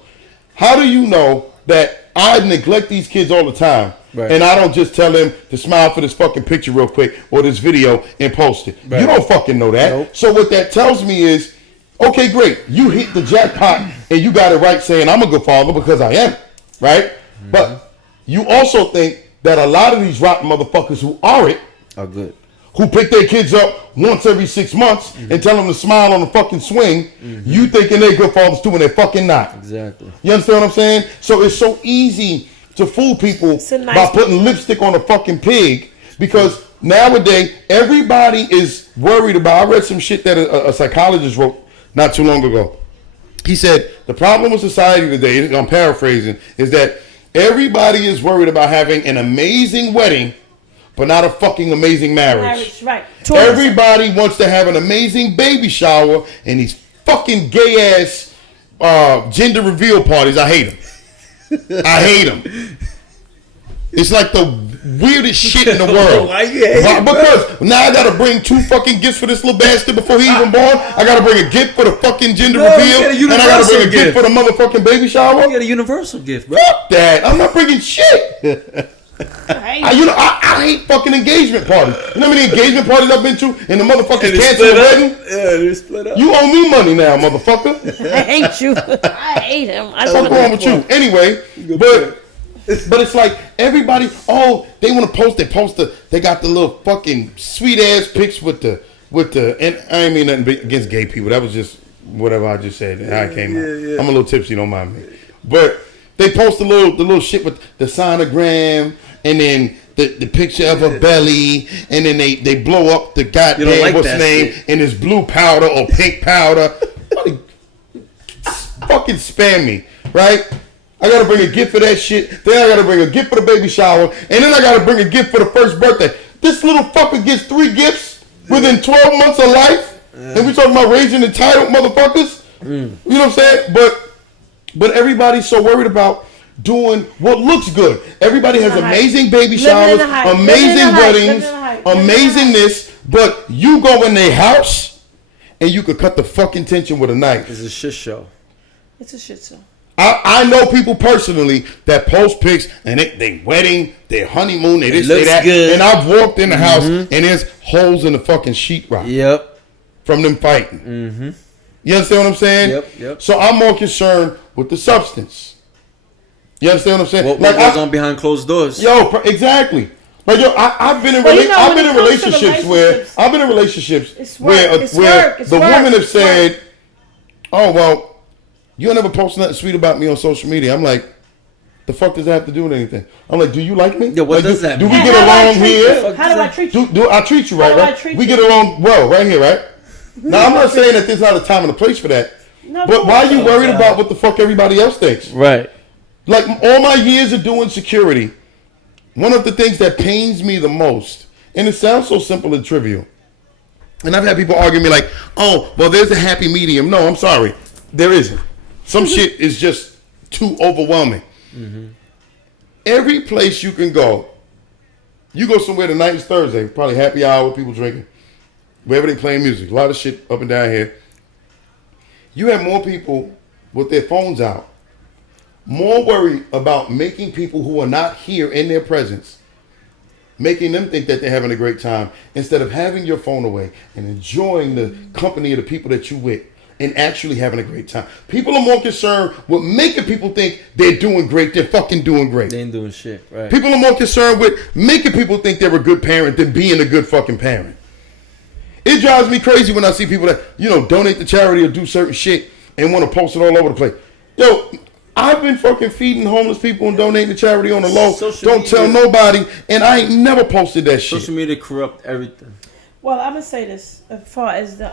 How do you know that I neglect these kids all the time? Right. And I don't just tell them to smile for this fucking picture real quick or this video and post it. Right. You don't fucking know that. Nope. So what that tells me is, okay, great. You hit the jackpot and you got it right saying I'm a good father because I am. Right? But you also think that a lot of these rotten motherfuckers who aren't, Oh, good. who pick their kids up once every 6 months and tell them to smile on the fucking swing, you thinking they're good fathers too when they're fucking not. Exactly. You understand what I'm saying? So it's so easy to fool people by putting lipstick on a fucking pig, because Nowadays, everybody is worried about. I read some shit that a psychologist wrote not too long ago. He said the problem with society today, I'm paraphrasing, is that everybody is worried about having an amazing wedding, but not a fucking amazing marriage. Right. Everybody wants to have an amazing baby shower and these fucking gay ass gender reveal parties. I hate them. I hate them. It's like the weirdest shit in the world. Why you hate it, because now I gotta bring 2 fucking gifts for this little bastard before he even born. I gotta bring a gift for the fucking gender reveal, and I gotta bring a gift for the motherfucking baby shower. You get a universal gift, bro. Fuck that! I'm not bringing shit. I hate fucking engagement parties. You know how many engagement parties I've been to, and the motherfuckers cancel the wedding? Yeah, they split up. You owe me money now, motherfucker. I hate you. I hate him. What's wrong with you? Anyway, but it's like everybody, they want to post they got the little fucking sweet ass pics with the, and I ain't mean nothing against gay people. That was just whatever I just said. How it came out. I'm a little tipsy, don't mind me. But they post the little shit with the sonogram, and then the picture of her belly, and then they blow up the goddamn like what's name shit. and it's blue powder or pink powder. Fucking spam me, right? I gotta bring a gift for that shit. Then I gotta bring a gift for the baby shower, and then I gotta bring a gift for the first birthday. This little fucker gets 3 gifts within 12 months of life, and we talking about raising entitled motherfuckers. You know what I'm saying? But everybody's so worried about doing what looks good. Everybody has amazing baby showers, amazing weddings, amazing this, but you go in their house and you could cut the fucking tension with a knife. It's a shit show. It's a shit show. I know people personally that post pics and they wedding, their honeymoon, they this, they that. Good. And I've walked in the house and there's holes in the fucking sheetrock. Yep. From them fighting. You understand what I'm saying? Yep. So I'm more concerned with the substance. You understand what I'm saying? What goes on behind closed doors? Yo, exactly. But yo, I've been in relationships where the women have said, "Oh well, you never post nothing sweet about me on social media." I'm like, the fuck does that have to do with anything? I'm like, do you like me? Yeah, what does that mean? Do we get along here? How do I treat you? Do I treat you right? We get along well right here, right? Now I'm not saying that there's not a time and a place for that. But why are you worried about what the fuck everybody else thinks? Right. Like all my years of doing security, one of the things that pains me the most, and it sounds so simple and trivial, and I've had people argue me like, oh, well, there's a happy medium. No, I'm sorry. There isn't. Some shit is just too overwhelming. Every place you can go, you go somewhere tonight, it's Thursday, probably happy hour, people drinking, wherever they playing music, a lot of shit up and down here. You have more people with their phones out, more worried about making people who are not here in their presence, making them think that they're having a great time, instead of having your phone away and enjoying the company of the people that you with and actually having a great time. People are more concerned with making people think they're doing great. They're fucking doing great. They ain't doing shit, right? People are more concerned with making people think they're a good parent than being a good fucking parent. It drives me crazy when I see people that, donate to charity or do certain shit and want to post it all over the place. Yo, I've been fucking feeding homeless people and donating to charity on the low. Don't tell nobody, and I ain't never posted that shit. Social media corrupt everything. Well, I'm gonna say this as far as the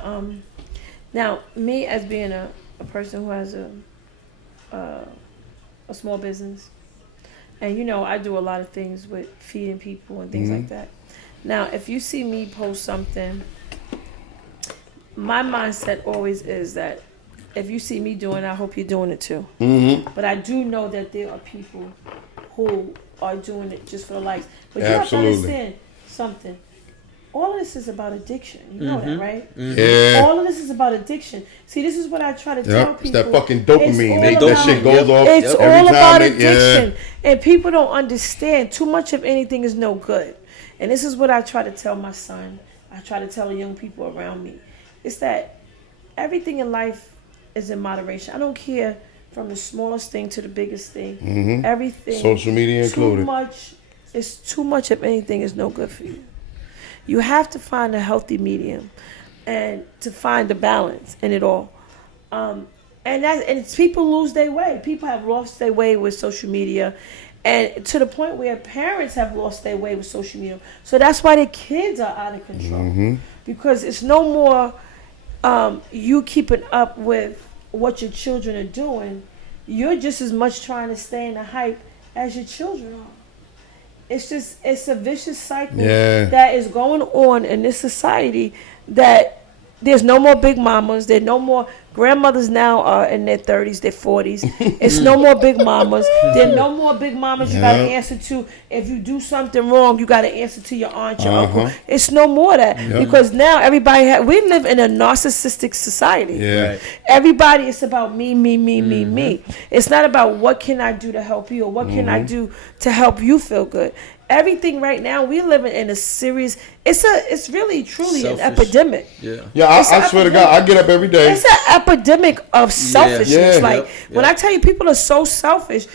now me as being a person who has a small business, and I do a lot of things with feeding people and things like that. Now, if you see me post something, my mindset always is that if you see me doing it, I hope you're doing it too. But I do know that there are people who are doing it just for the likes. But you have to understand something. All of this is about addiction. You know that, right? Yeah. All of this is about addiction. See, this is what I try to tell people. It's that fucking dopamine. That shit goes off. It's every all time about addiction. And people don't understand. Too much of anything is no good. And this is what I try to tell my son. I try to tell the young people around me. It's that everything in life is in moderation. I don't care from the smallest thing to the biggest thing. Everything. Social media included. Too much of anything is no good for you. You have to find a healthy medium and to find a balance in it all. And people lose their way. People have lost their way with social media. And to the point where parents have lost their way with social media. So that's why the kids are out of control. Because it's no more you keeping up with what your children are doing. You're just as much trying to stay in the hype as your children are. It's a vicious cycle that is going on in this society that there's no more big mamas. There's no more grandmothers now are in their 30s, their 40s. It's no more big mamas. There's no more big mamas you got to answer to. If you do something wrong, you got to answer to your aunt, your uncle. It's no more of that because now we live in a narcissistic society. Yeah. Everybody, it's about me, me, me, me, me. It's not about what can I do to help you or what can I do to help you feel good. Everything right now, we living in a serious. It's really truly Selfish. an epidemic. Yeah, I swear to God, I get up every day. It's an epidemic of selfishness. Yeah. Like when I tell you, people are so selfish.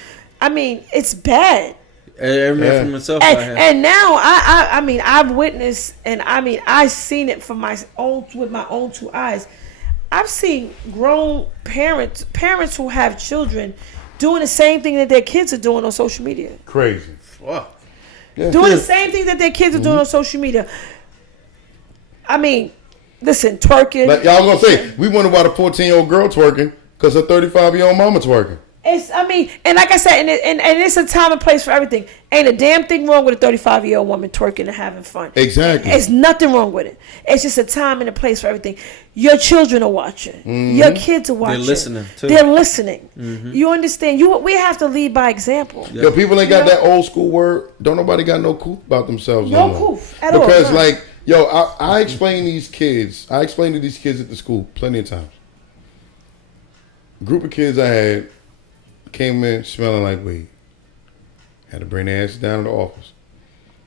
I mean, it's bad. Every man for himself. And now I mean, I've witnessed, and I mean, I've seen it with my own two eyes. I've seen grown parents who have children doing the same thing that their kids are doing on social media. Crazy. Fuck. Doing the same thing that their kids are doing on social media. I mean, listen, twerking. Like y'all gonna say, we wonder why the 14-year-old girl twerking because her 35-year-old mama twerking. And like I said, and it's a time and place for everything. Ain't a damn thing wrong with a 35-year-old woman twerking and having fun. Exactly. It's nothing wrong with it. It's just a time and a place for everything. Your children are watching. Your kids are watching. They're listening, too. They're listening. You understand? We have to lead by example. Yo, people ain't got that old school word. Don't nobody got no coof about themselves. No coof at all. Because like, yo, I explain to these kids at the school plenty of times. A group of kids I had came in smelling like weed. Had to bring their asses down to the office.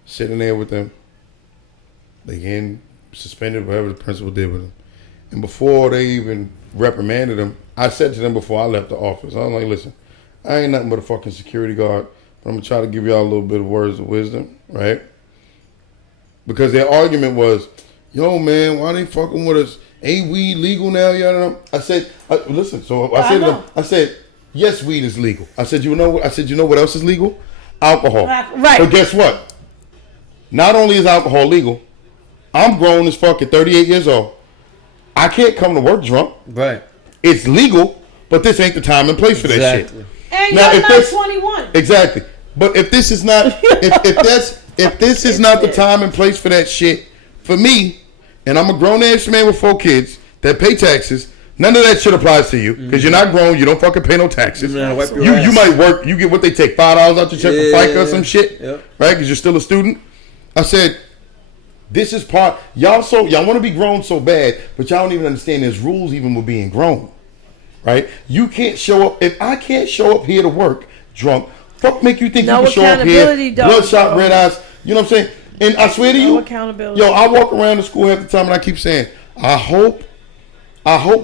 Sitting there with them. They getting suspended, whatever the principal did with them. And before they even reprimanded them, I said to them before I left the office, I was like, listen, I ain't nothing but a fucking security guard, but I'm going to try to give y'all a little bit of words of wisdom, right? Because their argument was, yo, man, why they fucking with us? Ain't weed legal now? Y'all? I said, listen, so I said to them, I said, yes, weed is legal. I said, you know what? I said, you know what else is legal? Alcohol. Right. But guess what? Not only is alcohol legal, I'm grown as fuck at 38 years old. I can't come to work drunk. Right. It's legal, but this ain't the time and place for that shit. And now, you're not 21. Exactly. But if this is not if this is not the time and place for that shit, for me, and I'm a grown ass man with 4 kids that pay taxes, none of that shit applies to you because you're not grown. You don't fucking pay no taxes. You might work. You get what they take, $5 out your check for FICA or some shit, right? Because you're still a student. I said, this is part. Y'all want to be grown so bad, but y'all don't even understand there's rules even with being grown, right? You can't show up. If I can't show up here to work drunk, fuck make you think you can show up here bloodshot, red eyes? You know what I'm saying? And I swear to you, yo, I walk around the school half the time and I keep saying, I hope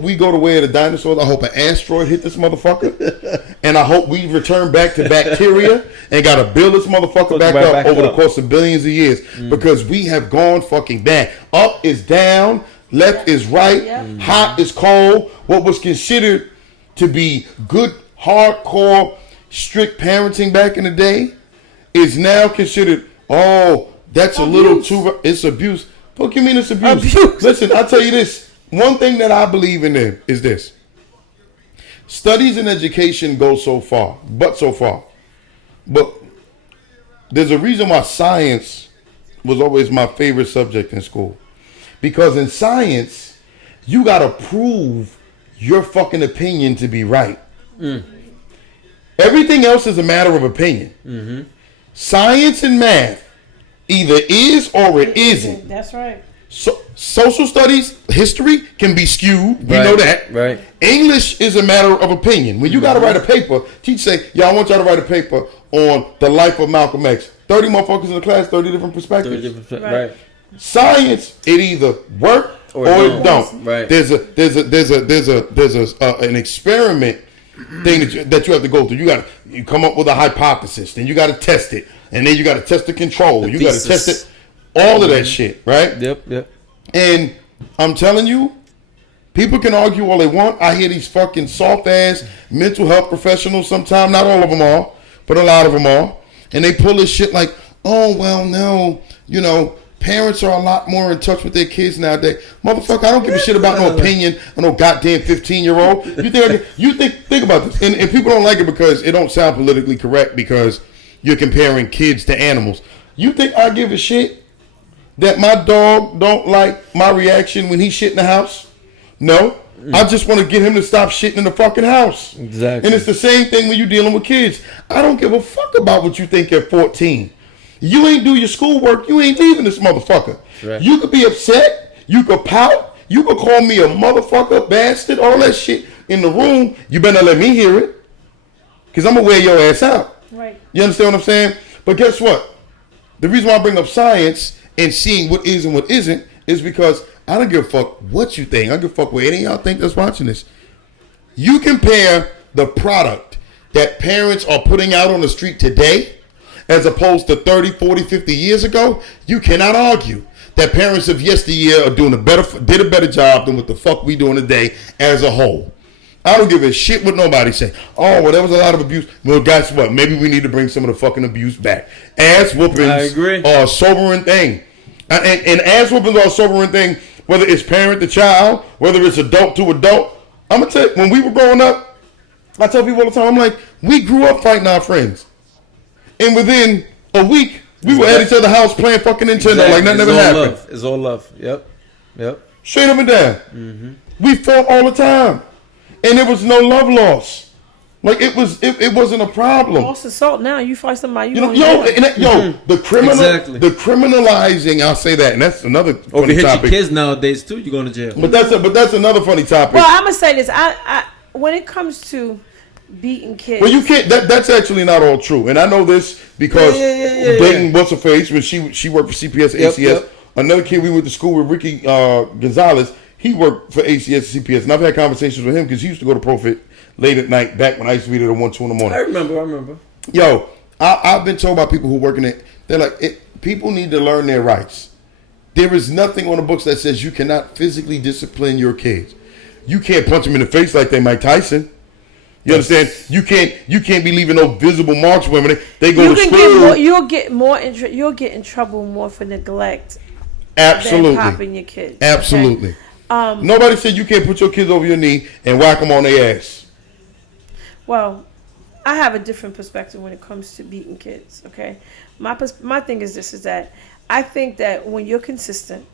we go the way of the dinosaurs. I hope an asteroid hit this motherfucker. And I hope we return back to bacteria and got to build this motherfucker back up over the course of billions of years. Because we have gone fucking bad. Up is down. Left is right. Hot is cold. What was considered to be good, hardcore, strict parenting back in the day is now considered, oh, that's abuse. A little too... It's abuse. What do you mean it's abuse? Listen, I'll tell you this. One thing that I believe in there is this. Studies in education go so far. But there's a reason why science was always my favorite subject in school. Because in science, you got to prove your fucking opinion to be right. Everything else is a matter of opinion. Science and math either is or it isn't. That's right. So, social studies, history can be skewed. We know that. Right. English is a matter of opinion. When you got to write a paper, teacher say, "Yeah, I want y'all to write a paper on the life of Malcolm X." 30 motherfuckers in the class, 30 different perspectives. Right. Science, it either work or it don't. Right. There's an experiment thing that you have to go through. You come up with a hypothesis, then you got to test it, and then you got to test the control. You got to test it. All of that shit, right? Yep. And I'm telling you, people can argue all they want. I hear these fucking soft ass mental health professionals sometimes. Not all of them are, but a lot of them are. and they pull this shit like, oh, well, no, parents are a lot more in touch with their kids nowadays. Motherfucker, I don't give a shit about no opinion of no goddamn 15-year-old. Think about this. And people don't like it because it don't sound politically correct because you're comparing kids to animals. You think I give a shit that my dog don't like my reaction when he shit in the house? No. I just want to get him to stop shitting in the fucking house. Exactly. And it's the same thing when you're dealing with kids. I don't give a fuck about what you think at 14. You ain't do your schoolwork. You ain't leaving this motherfucker. Right. You could be upset. You could pout. You could call me a motherfucker, bastard, all that shit in the room. You better let me hear it. Because I'm going to wear your ass out. Right. You understand what I'm saying? But guess what? The reason why I bring up science and seeing what is and what isn't is because I don't give a fuck what you think. I don't give a fuck what any of y'all think that's watching this. You compare the product that parents are putting out on the street today as opposed to 30, 40, 50 years ago, you cannot argue that parents of yesteryear are did a better job than what the fuck we doing today as a whole. I don't give a shit what nobody say. Oh, well, there was a lot of abuse. Well, guess what? Maybe we need to bring some of the fucking abuse back. Ass whoopings are a sobering thing. And ass whoopings are a sobering thing, whether it's parent to child, whether it's adult to adult. I'm going to tell you, when we were growing up, I tell people all the time, I'm like, we grew up fighting our friends. And within a week, we were at each other's house playing fucking Nintendo like nothing ever happened. It's all love. Yep. Straight up and down. Mm-hmm. We fought all the time. And there was no love loss. Like it wasn't a problem. False assault now. You fight somebody, the criminalizing, I'll say that, and that's another funny topic. If you hit your kids nowadays too, you're going to jail. But that's another funny topic. Well, I'm gonna say this. I when it comes to beating kids. Well, you can't. That's actually not all true, and I know this because Dayton, what's her face, when she worked for CPS, ACS. Yep. Another kid we went to school with, Ricky Gonzalez. He worked for ACS and CPS, and I've had conversations with him because he used to go to Profit late at night back when I used to be there at 1, 2 in the morning. I remember. Yo, I've been told by people who work in it. They're like, people need to learn their rights. There is nothing on the books that says you cannot physically discipline your kids. You can't punch them in the face like they Mike Tyson. You understand? You can't be leaving no visible marks when they go to school. You'll get in trouble more for neglect. Absolutely. Than popping your kids. Absolutely. Okay? Nobody said you can't put your kids over your knee and whack them on their ass. Well, I have a different perspective when it comes to beating kids. Okay, my thing is this: is that I think that when you're consistent,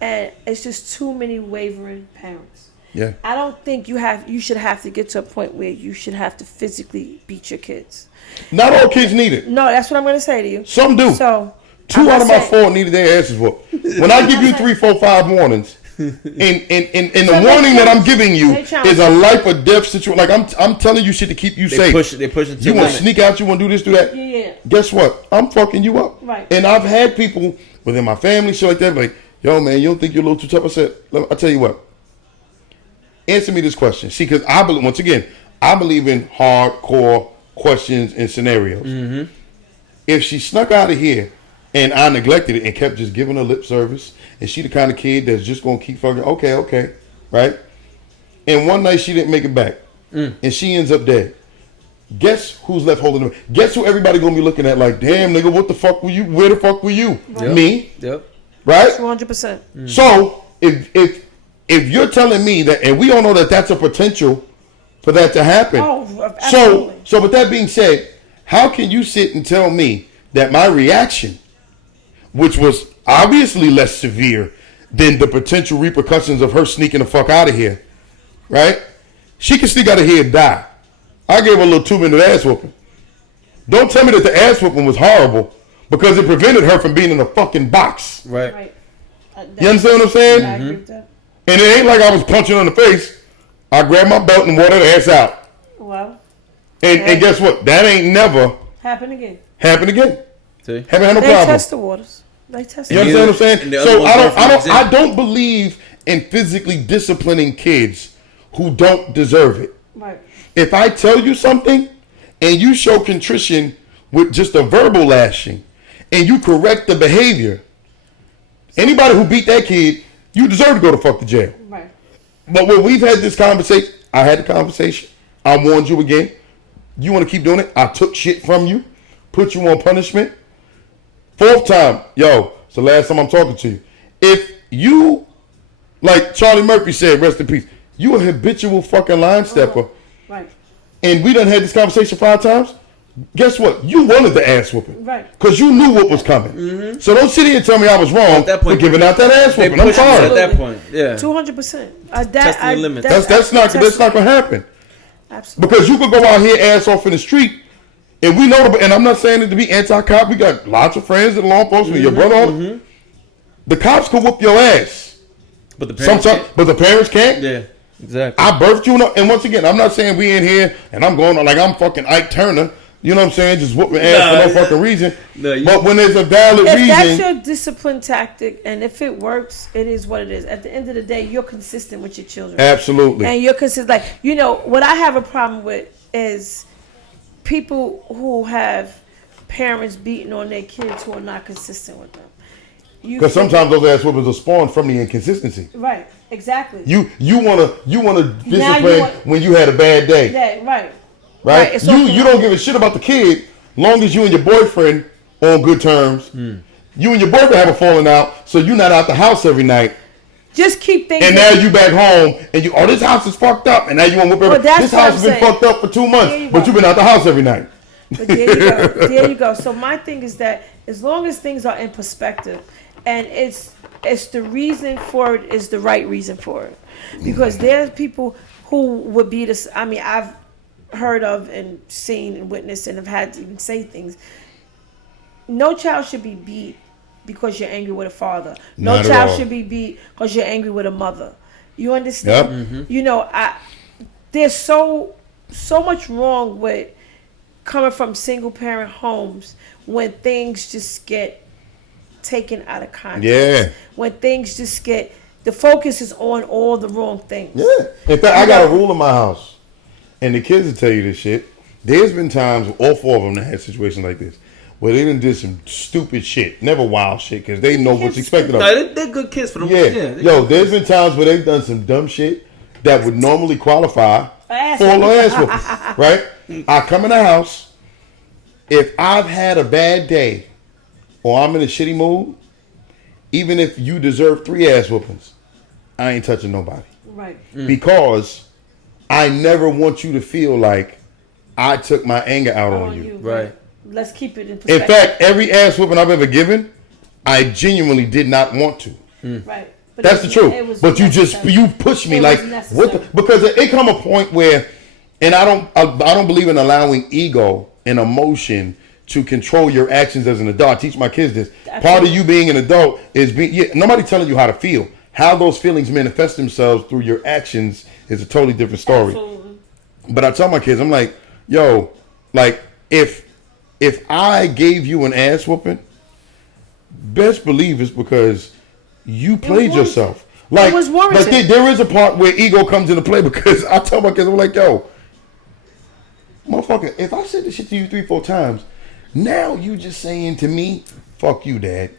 and it's just too many wavering parents. Yeah. I don't think you should have to get to a point where you should have to physically beat your kids. Not all kids need it. No, that's what I'm going to say to you. Some do. So 2 out of my 4 needed their asses whooped. When I give you 3, 4, 5 warnings, and the warning that I'm giving you is a life or death situation. Like I'm telling you shit to keep you safe. They push it. You want to sneak out? You want to do this, do that? Yeah. Guess what? I'm fucking you up. Right. And I've had people within my family, shit like that, like, yo, man, you don't think you're a little too tough? I said, I'll tell you what. Answer me this question. See, because I believe in hardcore questions and scenarios. Mm-hmm. If she snuck out of here and I neglected it and kept just giving her lip service, and she the kind of kid that's just gonna keep fucking okay, right? And one night she didn't make it back, and she ends up dead. Guess who's left holding her? Guess who everybody gonna be looking at like, damn nigga, what the fuck were you? Where the fuck were you? Right. Me? Yep. Right? 200%. So if you're telling me that, and we all know that that's a potential for that to happen. Oh, absolutely. So with that being said, how can you sit and tell me that my reaction, which was obviously less severe than the potential repercussions of her sneaking the fuck out of here, right? She can sneak out of here and die. I gave her a little 2-minute ass whooping. Don't tell me that the ass whooping was horrible because it prevented her from being in a fucking box. Right. You understand what I'm saying? I agree with that. And it ain't like I was punching her in the face. I grabbed my belt and wore her ass out. Well. And guess what? That ain't never happened again. See? Haven't had no problem. They test the waters. They test. You understand what I'm saying? So I don't believe in physically disciplining kids who don't deserve it. Right. If I tell you something and you show contrition with just a verbal lashing and you correct the behavior, anybody who beat that kid, you deserve to go to fuck the jail. Right. But when we've had this conversation, I had the conversation. I warned you again. You want to keep doing it? I took shit from you, put you on punishment. Fourth time, yo, it's the last time I'm talking to you. If you, like Charlie Murphy said, rest in peace, you a habitual fucking line stepper. Right. And we done had this conversation 5 times. Guess what? You wanted the ass whooping. Right. Because you knew what was coming. Mm-hmm. So don't sit here and tell me I was wrong for giving out that ass whooping. I'm sorry. At that point, yeah. 200%. Testing your limits. That's not gonna happen. Absolutely. Because you could go out here ass off in the street, and we know, and I'm not saying it to be anti-cop. We got lots of friends in law enforcement. Your brother, the cops could whoop your ass, but the parents can't. But the parents can't. Yeah, exactly. I birthed you, and once again, I'm not saying we in here and I'm going like I'm fucking Ike Turner. You know what I'm saying? Just whooping ass for no fucking reason. But when there's a valid reason, if that's your discipline tactic, and if it works, it is what it is. At the end of the day, you're consistent with your children. Absolutely. And you're consistent. Like, you know, what I have a problem with is people who have parents beating on their kids who are not consistent with them. Because sometimes those ass whoopers are spawned from the inconsistency. Right. Exactly. You wanna discipline when you had a bad day. Yeah. Right. Right? You don't give a shit about the kid long as you and your boyfriend on good terms. You and your boyfriend have a falling out, so you're not out the house every night. Just keep thinking. And now you back home, and this house is fucked up, and now you want to whoop everybody. This house has been fucked up for 2 months, but you've been out the house every night. But there you go. There you go. So my thing is that as long as things are in perspective, and it's the reason for it is the right reason for it, because there's people who would be this. I mean, I've heard of and seen and witnessed and have had to even say things. No child should be beat because you're angry with a father. No child should be beat because you're angry with a mother. You understand? Yep. Mm-hmm. You know, there's so much wrong with coming from single parent homes when things just get taken out of context. Yeah. When things just get, the focus is on all the wrong things. Yeah. In fact, I got a rule in my house. And the kids will tell you this shit. There's been times, all 4 of them that had situations like this, where they done did some stupid shit. Never wild shit, because they know what's expected of them. No, they're good kids for them. Yeah. Yo, there's been times where they've done some dumb shit that would normally qualify for a little ass whooping. Right? I come in the house. If I've had a bad day or I'm in a shitty mood, even if you deserve 3 ass whoopings, I ain't touching nobody. Right. Because I never want you to feel like I took my anger out on you. Right. Let's keep it in perspective. In fact, every ass whooping I've ever given, I genuinely did not want to. Right. But that's the truth. But you push me like what? Because it come a point where, and I don't believe in allowing ego and emotion to control your actions as an adult. I teach my kids this. Absolutely. Part of you being an adult is nobody telling you how to feel. How those feelings manifest themselves through your actions is a totally different story. Absolutely. But I tell my kids, I'm like, yo, like if I gave you an ass whooping, best believe it's because you played yourself. Like, there is a part where ego comes into play, because I tell my kids, I'm like, yo, motherfucker, if I said this shit to you 3-4 times, now you just saying to me, fuck you, Dad.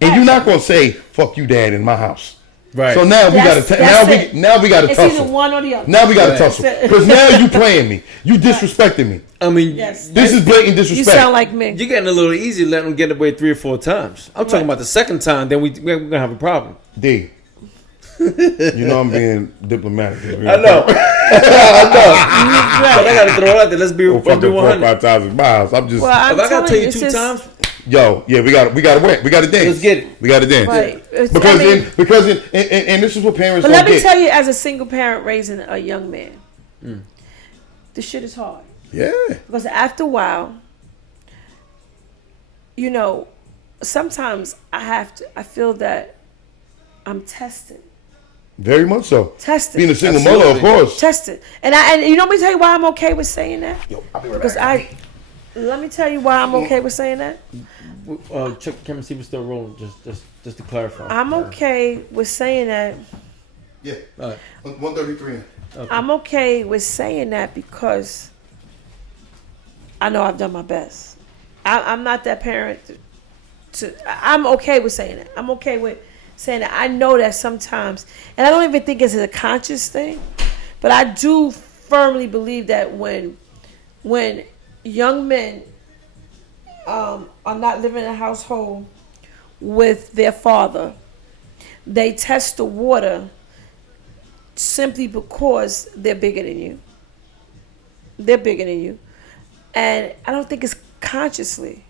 And you're not gonna say fuck you, Dad, in my house. Right. So now we got to now we got to tussle. It's either one or the other. Now we got to tussle, because now you playing me. You disrespecting me. I mean, this is blatant disrespect. You sound like me. You're getting a little easy letting them get away 3 or 4 times. I'm talking about the second time, then we're gonna have a problem. D. You know I'm being diplomatic. I know. But I got to throw it out there. Let's be 100. 5,000 miles. I'm just. Well, if I got to tell you 2 times. Yo, yeah, we got to win. We got to dance. Let's get it. We got to dance. Right. Because this is what parents. But let me tell you, as a single parent raising a young man, the shit is hard. Yeah. Because after a while, you know, sometimes I feel that I'm tested. Very much so. Tested. Being a single mother, of course. Tested. And you know, let me tell you why I'm okay with saying that. Yo, I'll be right back. Let me tell you why I'm okay with saying that. Check the camera, see if it's still rolling. Just to clarify. I'm okay with saying that. Yeah. All right. 133. Okay. I'm okay with saying that because I know I've done my best. I'm not that parent I'm okay with saying that. I'm okay with saying that. I know that sometimes, and I don't even think it's a conscious thing, but I do firmly believe that when when young men are not living in a household with their father, they test the water simply because they're bigger than you. They're bigger than you. And I don't think it's consciously.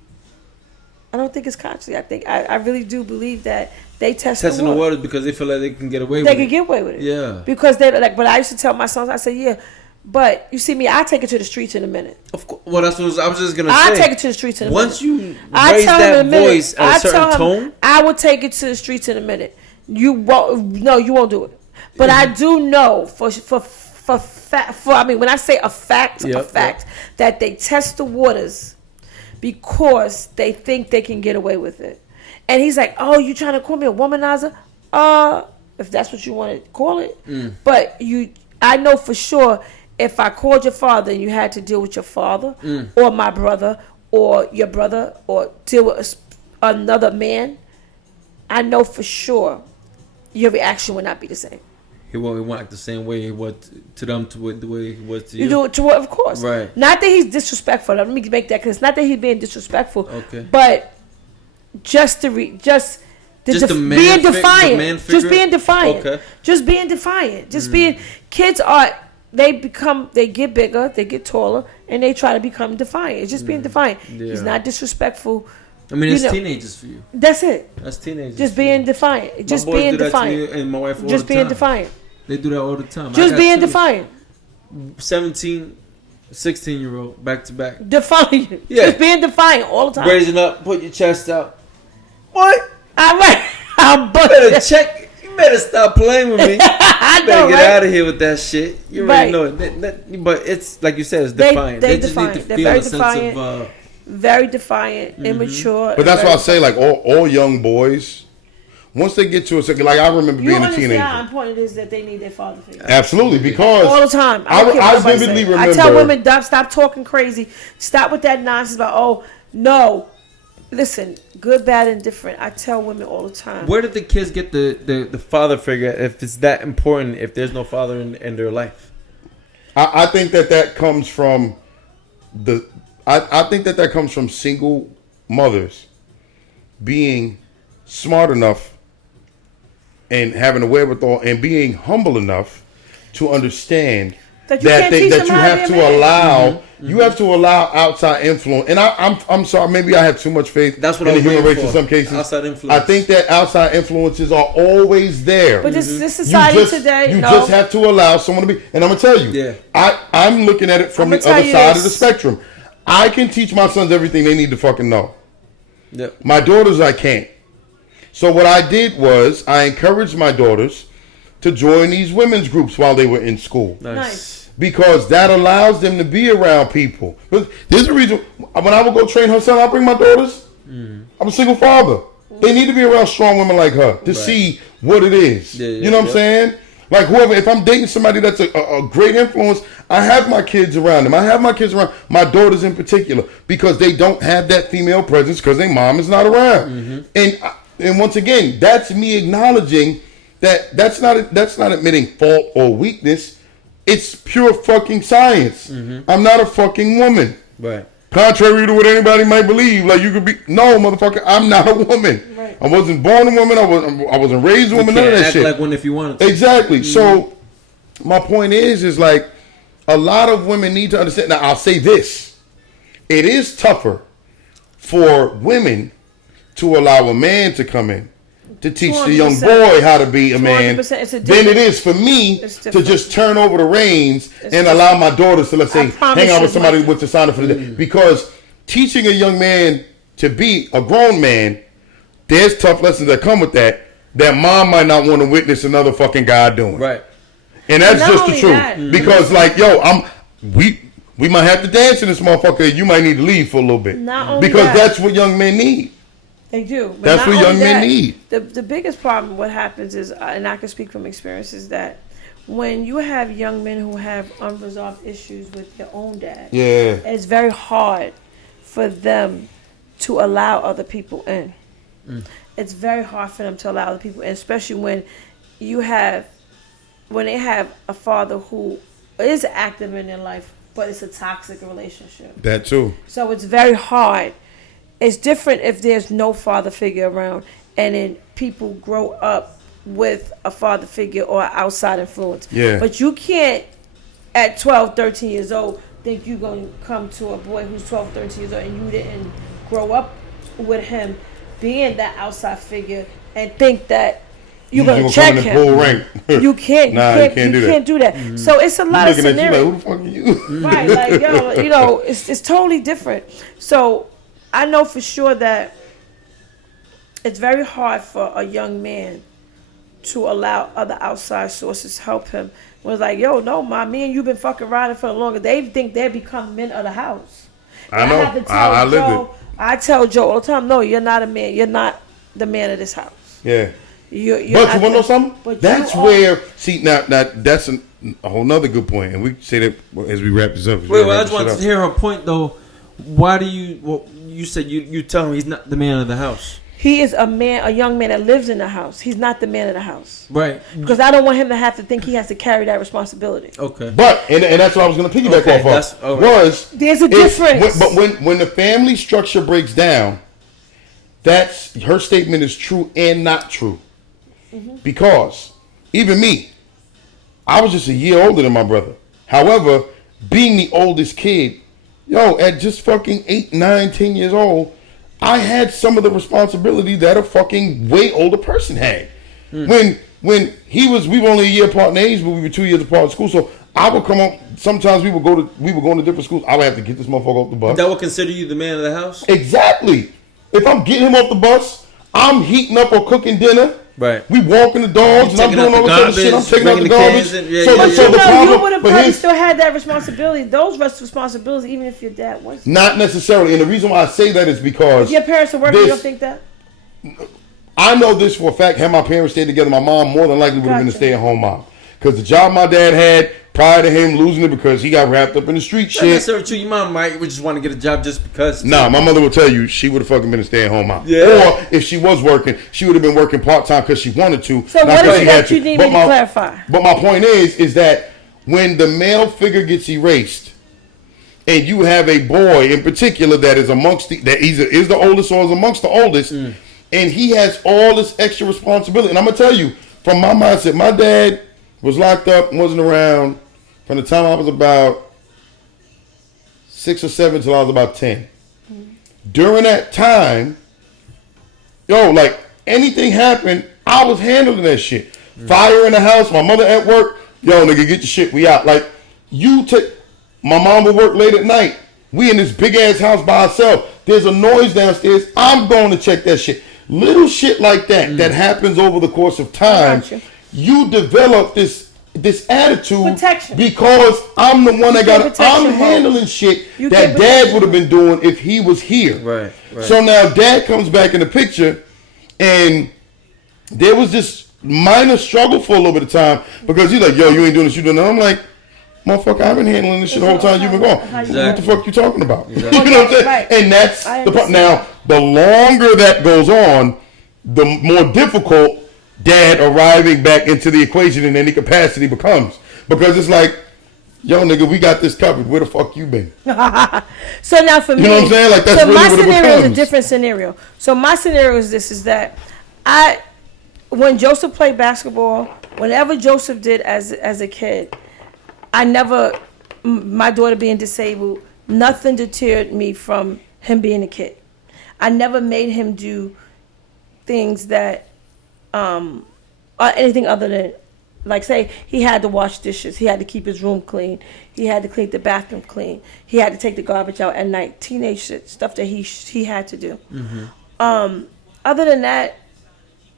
I think I really do believe that they Testing the waters because they feel like they can get away with They it. can get away with it. Yeah. Because they're like, but I used to tell my sons, I said, yeah, but you see me, I take it to the streets in a minute. Of course. Well, that's what I was just gonna say. I take it to the streets in a minute. Once you I raise tell him that in a minute. voice at a certain tone, I will take it to the streets in a minute. You won't. No, you won't do it. But I do know for I mean, when I say a fact, that they test the waters because they think they can get away with it. And he's like, "Oh, you trying to call me a womanizer?" If that's what you want to call it. But I know for sure if I called your father and you had to deal with your father or my brother or your brother or deal with another man, I know for sure your reaction would not be the same. he won't act the same way he was to them the way he was to you. You do it to what? Of course. Right. Not that he's disrespectful. Let me make that clear. It's not that he's being disrespectful. Okay. But just being defiant. Just being defiant. Okay. Just being defiant. Just being. Kids are. They get bigger. They get taller, and they try to become defiant. It's just being defiant. Yeah. He's not disrespectful. I mean, it's teenagers for you. That's it. That's teenagers. Just being defiant. Just being defiant. And my wife all Just the being time. defiant. They do that all the time. Just being defiant. 17, 16-year-old back to back. Defiant. Yeah. Just being defiant all the time. Raising up, put your chest out. What? All right. I'm You better check. You better stop playing with me. I You better know, get right? out of here with that shit. You already know it. But it's like you said, it's defiant. They just need to They're feel very a sense defiant. of. Very defiant, immature. But that's very why I say, like, all young boys, once they get to a certain, like, I remember you being a understand teenager. how important it is that they need their father figure. Absolutely, because All the time. I don't care what nobody vividly say. remember. I tell women, stop talking crazy. Stop with that nonsense about, oh, no. Listen, good, bad, and different. I tell women all the time. Where did the kids get the father figure if it's that important, if there's no father in their life? I think that comes from I think that comes from single mothers being smart enough and having a wherewithal and being humble enough to understand that you have to allow you have to allow outside influence. And I'm sorry, maybe I have too much faith That's what in I the was human waiting race in for. some cases. Outside influence. I think that outside influences are always there. But this society today, you no. just have to allow someone to be. And I'm gonna tell you, I'm looking at it from the other side of the spectrum. I can teach my sons everything they need to fucking know. Yep. My daughters, I can't. So what I did was I encouraged my daughters to join these women's groups while they were in school. Nice. Because that allows them to be around people. There's a reason. When I would go train her son, I'll bring my daughters. I'm a single father. They need to be around strong women like her to see what it is. You know what I'm saying? Like whoever, if I'm dating somebody that's a great influence, I have my kids around them. I have my kids around my daughters in particular because they don't have that female presence because their mom is not around. And once again, that's me acknowledging that that's not admitting fault or weakness. It's pure fucking science. I'm not a fucking woman. Right. Contrary to what anybody might believe, like you could be. No, motherfucker, I'm not a woman. Right. I wasn't born a woman. I wasn't raised a woman. None of that act shit. like one if you wanted to. Exactly. So my point is like a lot of women need to understand. Now I'll say this: it is tougher for women to allow a man to come in to teach the young boy how to be a man than it is for me to just turn over the reins and allow my daughters to, let's say, hang out with somebody with the sign up for the day. Because teaching a young man to be a grown man, there's tough lessons that come with that mom might not want to witness another fucking guy doing. Right. And that's just the truth. Because like, we might have to dance in this motherfucker. You might need to leave for a little bit. Because that's what young men need. They do. But that's what young men need. The biggest problem, what happens is, and I can speak from experience, is that when you have young men who have unresolved issues with their own dad, it's very hard for them to allow other people in. It's very hard for them to allow other people in, especially when they have a father who is active in their life but it's a toxic relationship. That too. So it's very hard. It's different if there's no father figure around, and then people grow up with a father figure or outside influence. Yeah. But you can't, at 12, 13 years old, think you're going to come to a boy who's 12, 13 years old and you didn't grow up with him being that outside figure and think that you're going to check him. You can't. You can't do that. Mm-hmm. So it's a lot of scenarios. Like, who the fuck are you? Right, like, yo, you know, it's totally different. So I know for sure that it's very hard for a young man to allow other outside sources help him. Was like, yo, no, me and you been fucking riding for the longest. They think they become men of the house. I know. I have to tell Joe, I tell Joe all the time, no, you're not a man. You're not the man of this house. Yeah. You're but you want to know something? That's where, see, now that's a whole nother good point. And we say that as we wrap this up. Wait, I just wanted to hear her point, though. Why do you, well, you said you tell him he's not the man of the house. He is a young man that lives in the house. He's not the man of the house. Right. Because I don't want him to have to think he has to carry that responsibility. Okay. But, and that's what I was going to piggyback off of, was... There's a difference. But when the family structure breaks down, that's, her statement is true and not true. Mm-hmm. Because, even me, I was just a year older than my brother. However, being the oldest kid, at just fucking 8, 9, 10 years old, I had some of the responsibility that a fucking way older person had. When we were only a year apart in age, but we were 2 years apart in school. So I would come up. Sometimes we were going to different schools. I would have to get this motherfucker off the bus. That would consider you the man of the house? Exactly. If I'm getting him off the bus, I'm heating up or cooking dinner. Right. We walking the dogs and I'm doing all this other shit. I'm taking out the garbage. You would have probably still had that responsibility. Those responsibilities, even if your dad wasn't. Not necessarily. And the reason why I say that is because if your parents are working, you don't think that? I know this for a fact. Had my parents stayed together, my mom more than likely would have been a stay-at-home mom. Because the job my dad had prior to him losing it because he got wrapped up in the street shit. Necessarily true. Your mom might just want to get a job just because. Nah, my mother will tell you she would have fucking been a stay-at-home mom. Yeah. Or if she was working, she would have been working part-time because she wanted to. So what is it that you need me to clarify? But my point is that when the male figure gets erased, and you have a boy in particular that is amongst that either is the oldest or is amongst the oldest, and he has all this extra responsibility. And I'm gonna tell you, from my mindset, my dad was locked up and wasn't around from the time I was about 6 or 7 till I was about 10. During that time, like anything happened, I was handling that shit. Fire in the house, my mother at work, nigga, get your shit, we out. Like, my mom would work late at night. We in this big ass house by ourselves. There's a noise downstairs. I'm going to check that shit. Little shit like that that happens over the course of time. You develop this attitude because I'm the one that I'm handling shit that dad would have been doing if he was here. Right. So now dad comes back in the picture, and there was this minor struggle for a little bit of time because he's like, yo, you ain't doing this, you doing that. I'm like, motherfucker, I've been handling this shit the whole time you've been gone. Exactly. What the fuck you talking about? Exactly. You know what I'm saying? Right. And that's the part. Now, the longer that goes on, the more difficult dad arriving back into the equation in any capacity becomes. Because it's like, yo, nigga, we got this covered. Where the fuck you been? So now for me, you know what I'm saying? Like, that's so really my what it scenario becomes. is a different scenario. So my scenario is this: is that when Joseph played basketball, whenever Joseph did as a kid, I never, my daughter being disabled, nothing deterred me from him being a kid. I never made him do things that, or anything other than, like, say, he had to wash dishes, he had to keep his room clean, he had to clean the bathroom clean, he had to take the garbage out at night, teenage shit, stuff that he had to do. Other than that,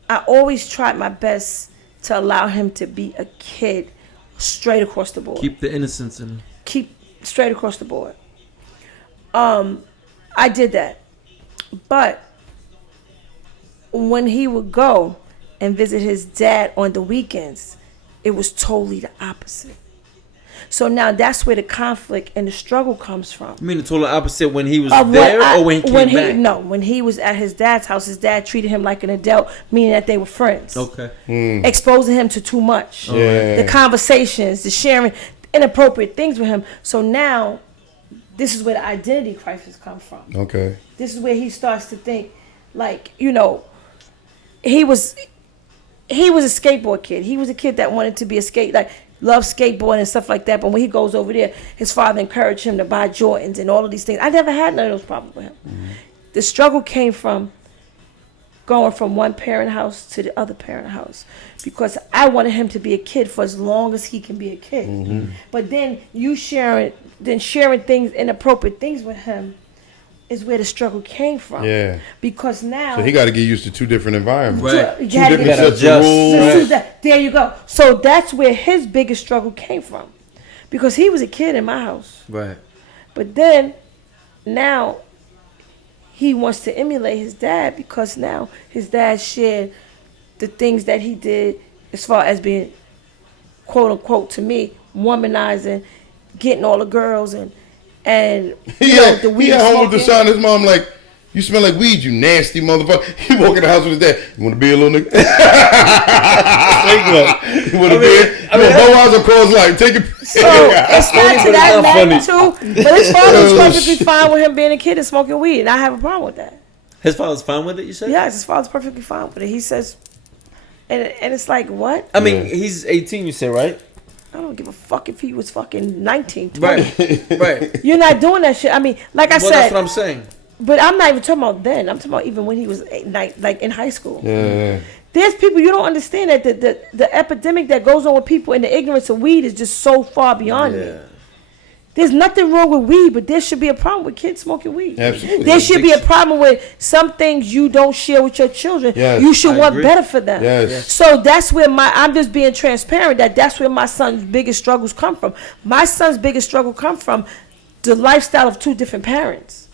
I always tried my best to allow him to be a kid straight across the board. Keep the innocence in him. Keep straight across the board. I did that. But when he would go and visit his dad on the weekends, it was totally the opposite. So now that's where the conflict and the struggle comes from. You mean the total opposite when he was there or when he came back? No, when he was at his dad's house, his dad treated him like an adult, meaning that they were friends. Okay. Exposing him to too much. Yeah. The conversations, the sharing. inappropriate things with him. So now, this is where the identity crisis comes from. Okay. This is where he starts to think, like, you know, he was a skateboard kid. He was a kid that wanted to be loved skateboarding and stuff like that. But when he goes over there, his father encouraged him to buy Jordans and all of these things. I never had none of those problems with him. Mm-hmm. The struggle came from going from one parent house to the other parent house, because I wanted him to be a kid for as long as he can be a kid. Mm-hmm. But then sharing things, inappropriate things with him, is where the struggle came from. Yeah. Because now, so he got to get used to two different environments. Right. Two different sets of rules. Right. There you go. So that's where his biggest struggle came from, because he was a kid in my house. Right. But then now he wants to emulate his dad, because now his dad shared the things that he did as far as being, quote unquote, to me, womanizing, getting all the girls and the weed. He at home with Tashana, his mom like, you smell like weed, you nasty motherfucker. He walk in the house with his dad. You want to be a little nigga? You want to be? You want bow eyes or cause light? Take it. So it's not to that magnitude, but his father was perfectly fine with him being a kid and smoking weed, and I have a problem with that. His father's fine with it, you said? Yes, his father's perfectly fine with it. He says, and it's like, what? I mean, he's 18, you said, right? I don't give a fuck if he was fucking 19, 20. Right. You're not doing that shit. I mean, like I said. That's what I'm saying. But I'm not even talking about then. I'm talking about even when he was like in high school. Yeah. There's people, you don't understand that the epidemic that goes on with people and the ignorance of weed is just so far beyond me. There's nothing wrong with weed, but there should be a problem with kids smoking weed. Absolutely. There should be a problem with some things you don't share with your children. Yes, you should want agree. better for them. Yes. So that's where I'm just being transparent, that's where my son's biggest struggles come from. My son's biggest struggle come from the lifestyle of two different parents.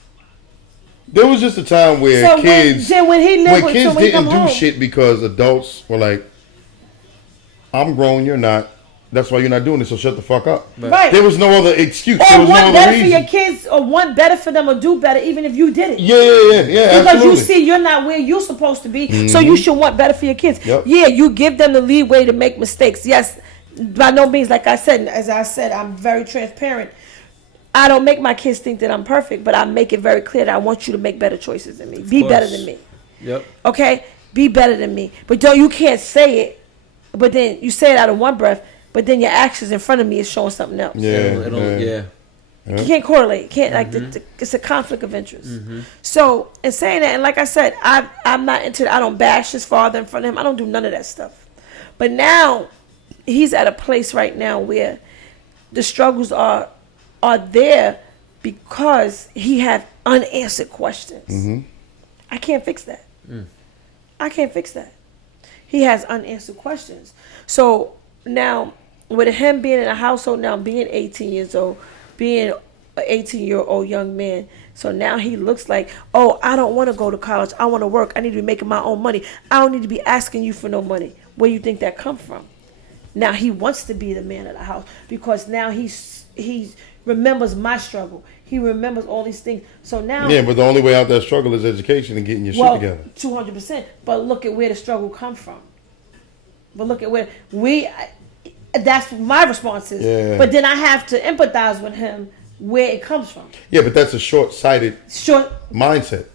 There was just a time where kids didn't do shit because adults were like, I'm grown, you're not. That's why you're not doing this, so shut the fuck up. Right. There was no other excuse. Or there was want no better other for reason. your kids, or want better for them, or do better even if you did it. Yeah, because absolutely. you see you're not where you're supposed to be, so you should want better for your kids. Yep. Yeah, you give them the leeway to make mistakes. Yes, by no means, like I said, as I said, I'm very transparent. I don't make my kids think that I'm perfect, but I make it very clear that I want you to make better choices than me. Be better than me. Yep. Okay? Be better than me. But you can't say it, but then you say it out of one breath, but then your actions in front of me is showing something else. Yeah. You can't correlate. You can't it's a conflict of interest. So in saying that, and like I said, I'm not into. I don't bash his father in front of him. I don't do none of that stuff. But now he's at a place right now where the struggles are there because he had unanswered questions. I can't fix that. I can't fix that. He has unanswered questions. So now, with him being in a household now, being 18 years old, being an 18-year-old young man, so now he looks like, oh, I don't want to go to college. I want to work. I need to be making my own money. I don't need to be asking you for no money. Where do you think that come from? Now he wants to be the man of the house because now he remembers my struggle. He remembers all these things. So now, yeah, but the only way out that struggle is education and getting your shit together. 200%. But look at where the struggle come from. But look at where that's my response is. Yeah. But then I have to empathize with him where it comes from. Yeah, but that's a short-sighted mindset.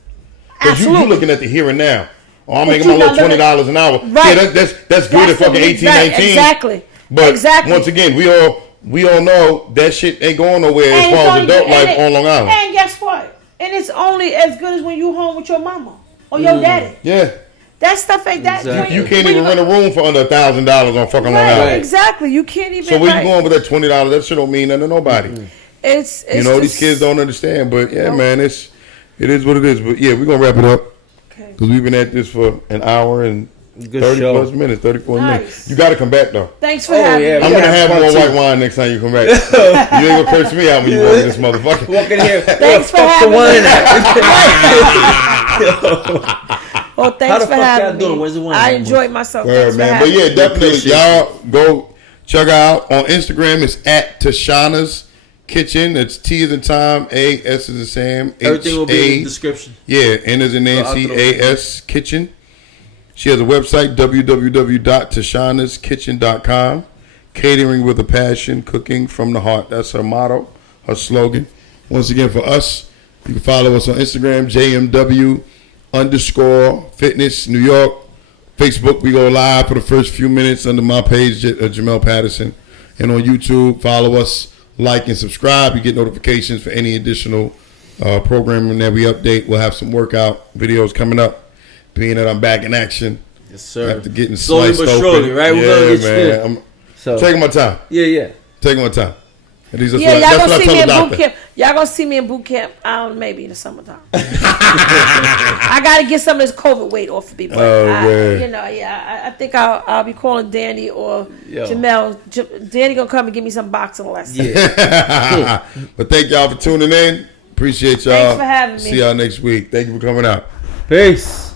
Because you're looking at the here and now. Oh, I'm making my little $20 an hour. Right. Yeah, that's good at fucking 18, 19. Exactly. But once again, we all know that shit ain't going nowhere as far as adult life on Long Island. And guess what? And it's only as good as when you home with your mama or your daddy. Yeah. That stuff ain't that. Exactly. You can't even rent a room for under $1,000 on fucking Long Island. Exactly. You can't even. So where you going with that $20? That shit don't mean nothing to nobody. It's these kids don't understand. But yeah, man, it is what it is. But yeah, we're gonna wrap it up because we've been at this for an hour and 30 plus minutes, 34 minutes. You got to come back though. Thanks for having me. I'm gonna have more white wine next time you come back. You ain't gonna curse me out when you walk in this motherfucker. Walk in here. Thanks for having me. Well, thanks for having me. Where's the wine? I enjoyed myself. Man. But yeah, definitely, y'all go check her out on Instagram. It's at Tashana's Kitchen. It's T as in Tom, A, S as in Sam, Everything will be in the description. Yeah, N as in Nancy, A, S, Kitchen. She has a website, www.tashanaskitchen.com. Catering with a passion, cooking from the heart. That's her motto, her slogan. Once again, for us, you can follow us on Instagram, JMW_Fitness New York. Facebook, we go live for the first few minutes under my page, Jamel Patterson. And on YouTube, follow us, like, and subscribe. You get notifications for any additional programming that we update. We'll have some workout videos coming up, being that I'm back in action. Yes, sir. After getting slowly sliced but open. surely, right? Yeah, We're gonna get man. I'm taking my time. Yeah. Taking my time. And these are Yeah, y'all that's gonna what I see tell me the in doctor. boot camp. Y'all gonna see me in boot camp. Maybe in the summertime. I gotta get some of this COVID weight off of me. But man. I think I'll be calling Danny or Jamel. Danny gonna come and give me some boxing lessons. Yeah. But thank y'all for tuning in. Appreciate y'all. Thanks for having me. See y'all next week. Thank you for coming out. Peace.